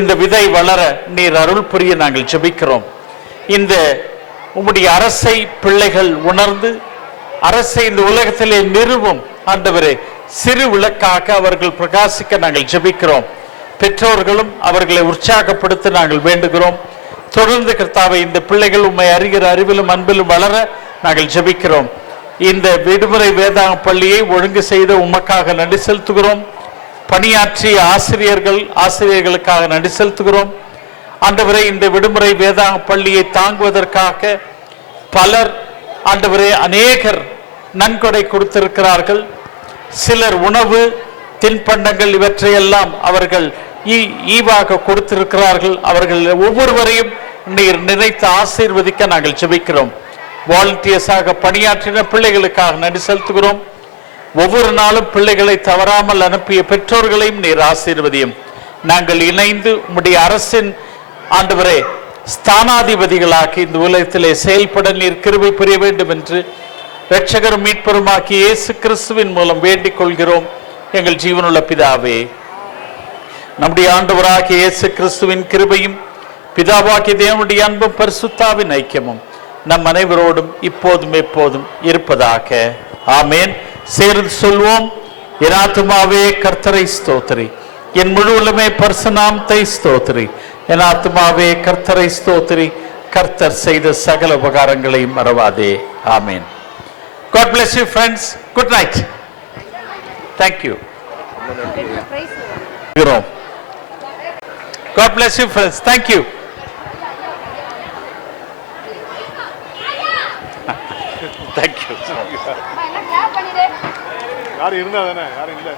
இந்த விதை வளர நீர் அருள் புரிய நாங்கள் ஜெபிக்கிறோம். இந்த உம்முடைய அரசை பிள்ளைகள் உணர்ந்து அரசை இந்த உலகத்திலே நிறுவும் ஆண்டவரே சிறு விளக்காக அவர்கள் பிரகாசிக்க நாங்கள் ஜெபிக்கிறோம். பெற்றோர்களும் அவர்களை உற்சாகப்படுத்த நாங்கள் வேண்டுகிறோம். தொடர்ந்து கர்த்தாவை இந்த பிள்ளைகள் உம்மை அறிகிற அறிவிலும் அன்பிலும் வளர நாங்கள் ஜெபிக்கிறோம். இந்த விடுமுறை வேதாங்க பள்ளியை ஒழுங்கு செய்த உமக்காக நன்றி செலுத்துகிறோம். பணியாற்றிய ஆசிரியர்களுக்காக நன்றி செலுத்துகிறோம். ஆண்டவரே, இந்த விடுமுறை வேதாக பள்ளியை தாங்குவதற்காக பலர் ஆண்டவரே அநேகர் நன்கொடை கொடுத்திருக்கிறார்கள். சிலர் உணவு தின்பண்டங்கள் இவற்றையெல்லாம் அவர்கள் ஈவாக கொடுத்திருக்கிறார்கள். அவர்கள் ஒவ்வொருவரையும் நீர் நினைத்து ஆசீர்வதிக்க நாங்கள் ஜெபிக்கிறோம். வாலண்டியர்ஸாக பணியாற்றின பிள்ளைகளுக்காக நன்றி செலுத்துகிறோம். ஒவ்வொரு நாளும் பிள்ளைகளை தவறாமல் அனுப்பிய பெற்றோர்களையும் நீர் ஆசீர்வதியும். நாங்கள் இணைந்து உம்முடைய அரசின் ஆண்டவரே ஸ்தானாதிபதிகளாக இந்த உலகத்திலே செயல்பட நீர் கிருபை புரிய வேண்டும் என்று இரட்சகரும் மீட்பருமாகிய இயேசு கிறிஸ்துவின் மூலம் வேண்டிக் கொள்கிறோம் எங்கள் ஜீவனுள்ள பிதாவே. நம்முடைய ஆண்டவராகிய இயேசு கிறிஸ்துவின் கிருபையும் பிதாவாகிய தேவனுடைய அன்பும் பரிசுத்தாவின் ஐக்கியமும் நம் அனைவரோடும் இப்போதும் எப்போதும் இருப்பதாக. ஆமேன். சேர்ந்து சொல்வோம். என் ஆத்துமாவே கர்த்தரை ஸ்தோத்திரி, என் முழு உள்ளமே பரிசுநாமத்தை ஸ்தோத்திரி. என் ஆத்துமாவே கர்த்தரை ஸ்தோத்திரி, கர்த்தர் செய்த சகல உபகாரங்களையும் மறவாதே. ஆமேன். God bless you friends. Good night. Thank you. God bless you friends. Thank you. Thank you. யாரும் இருந்தா தானே, யாரும் இல்லை.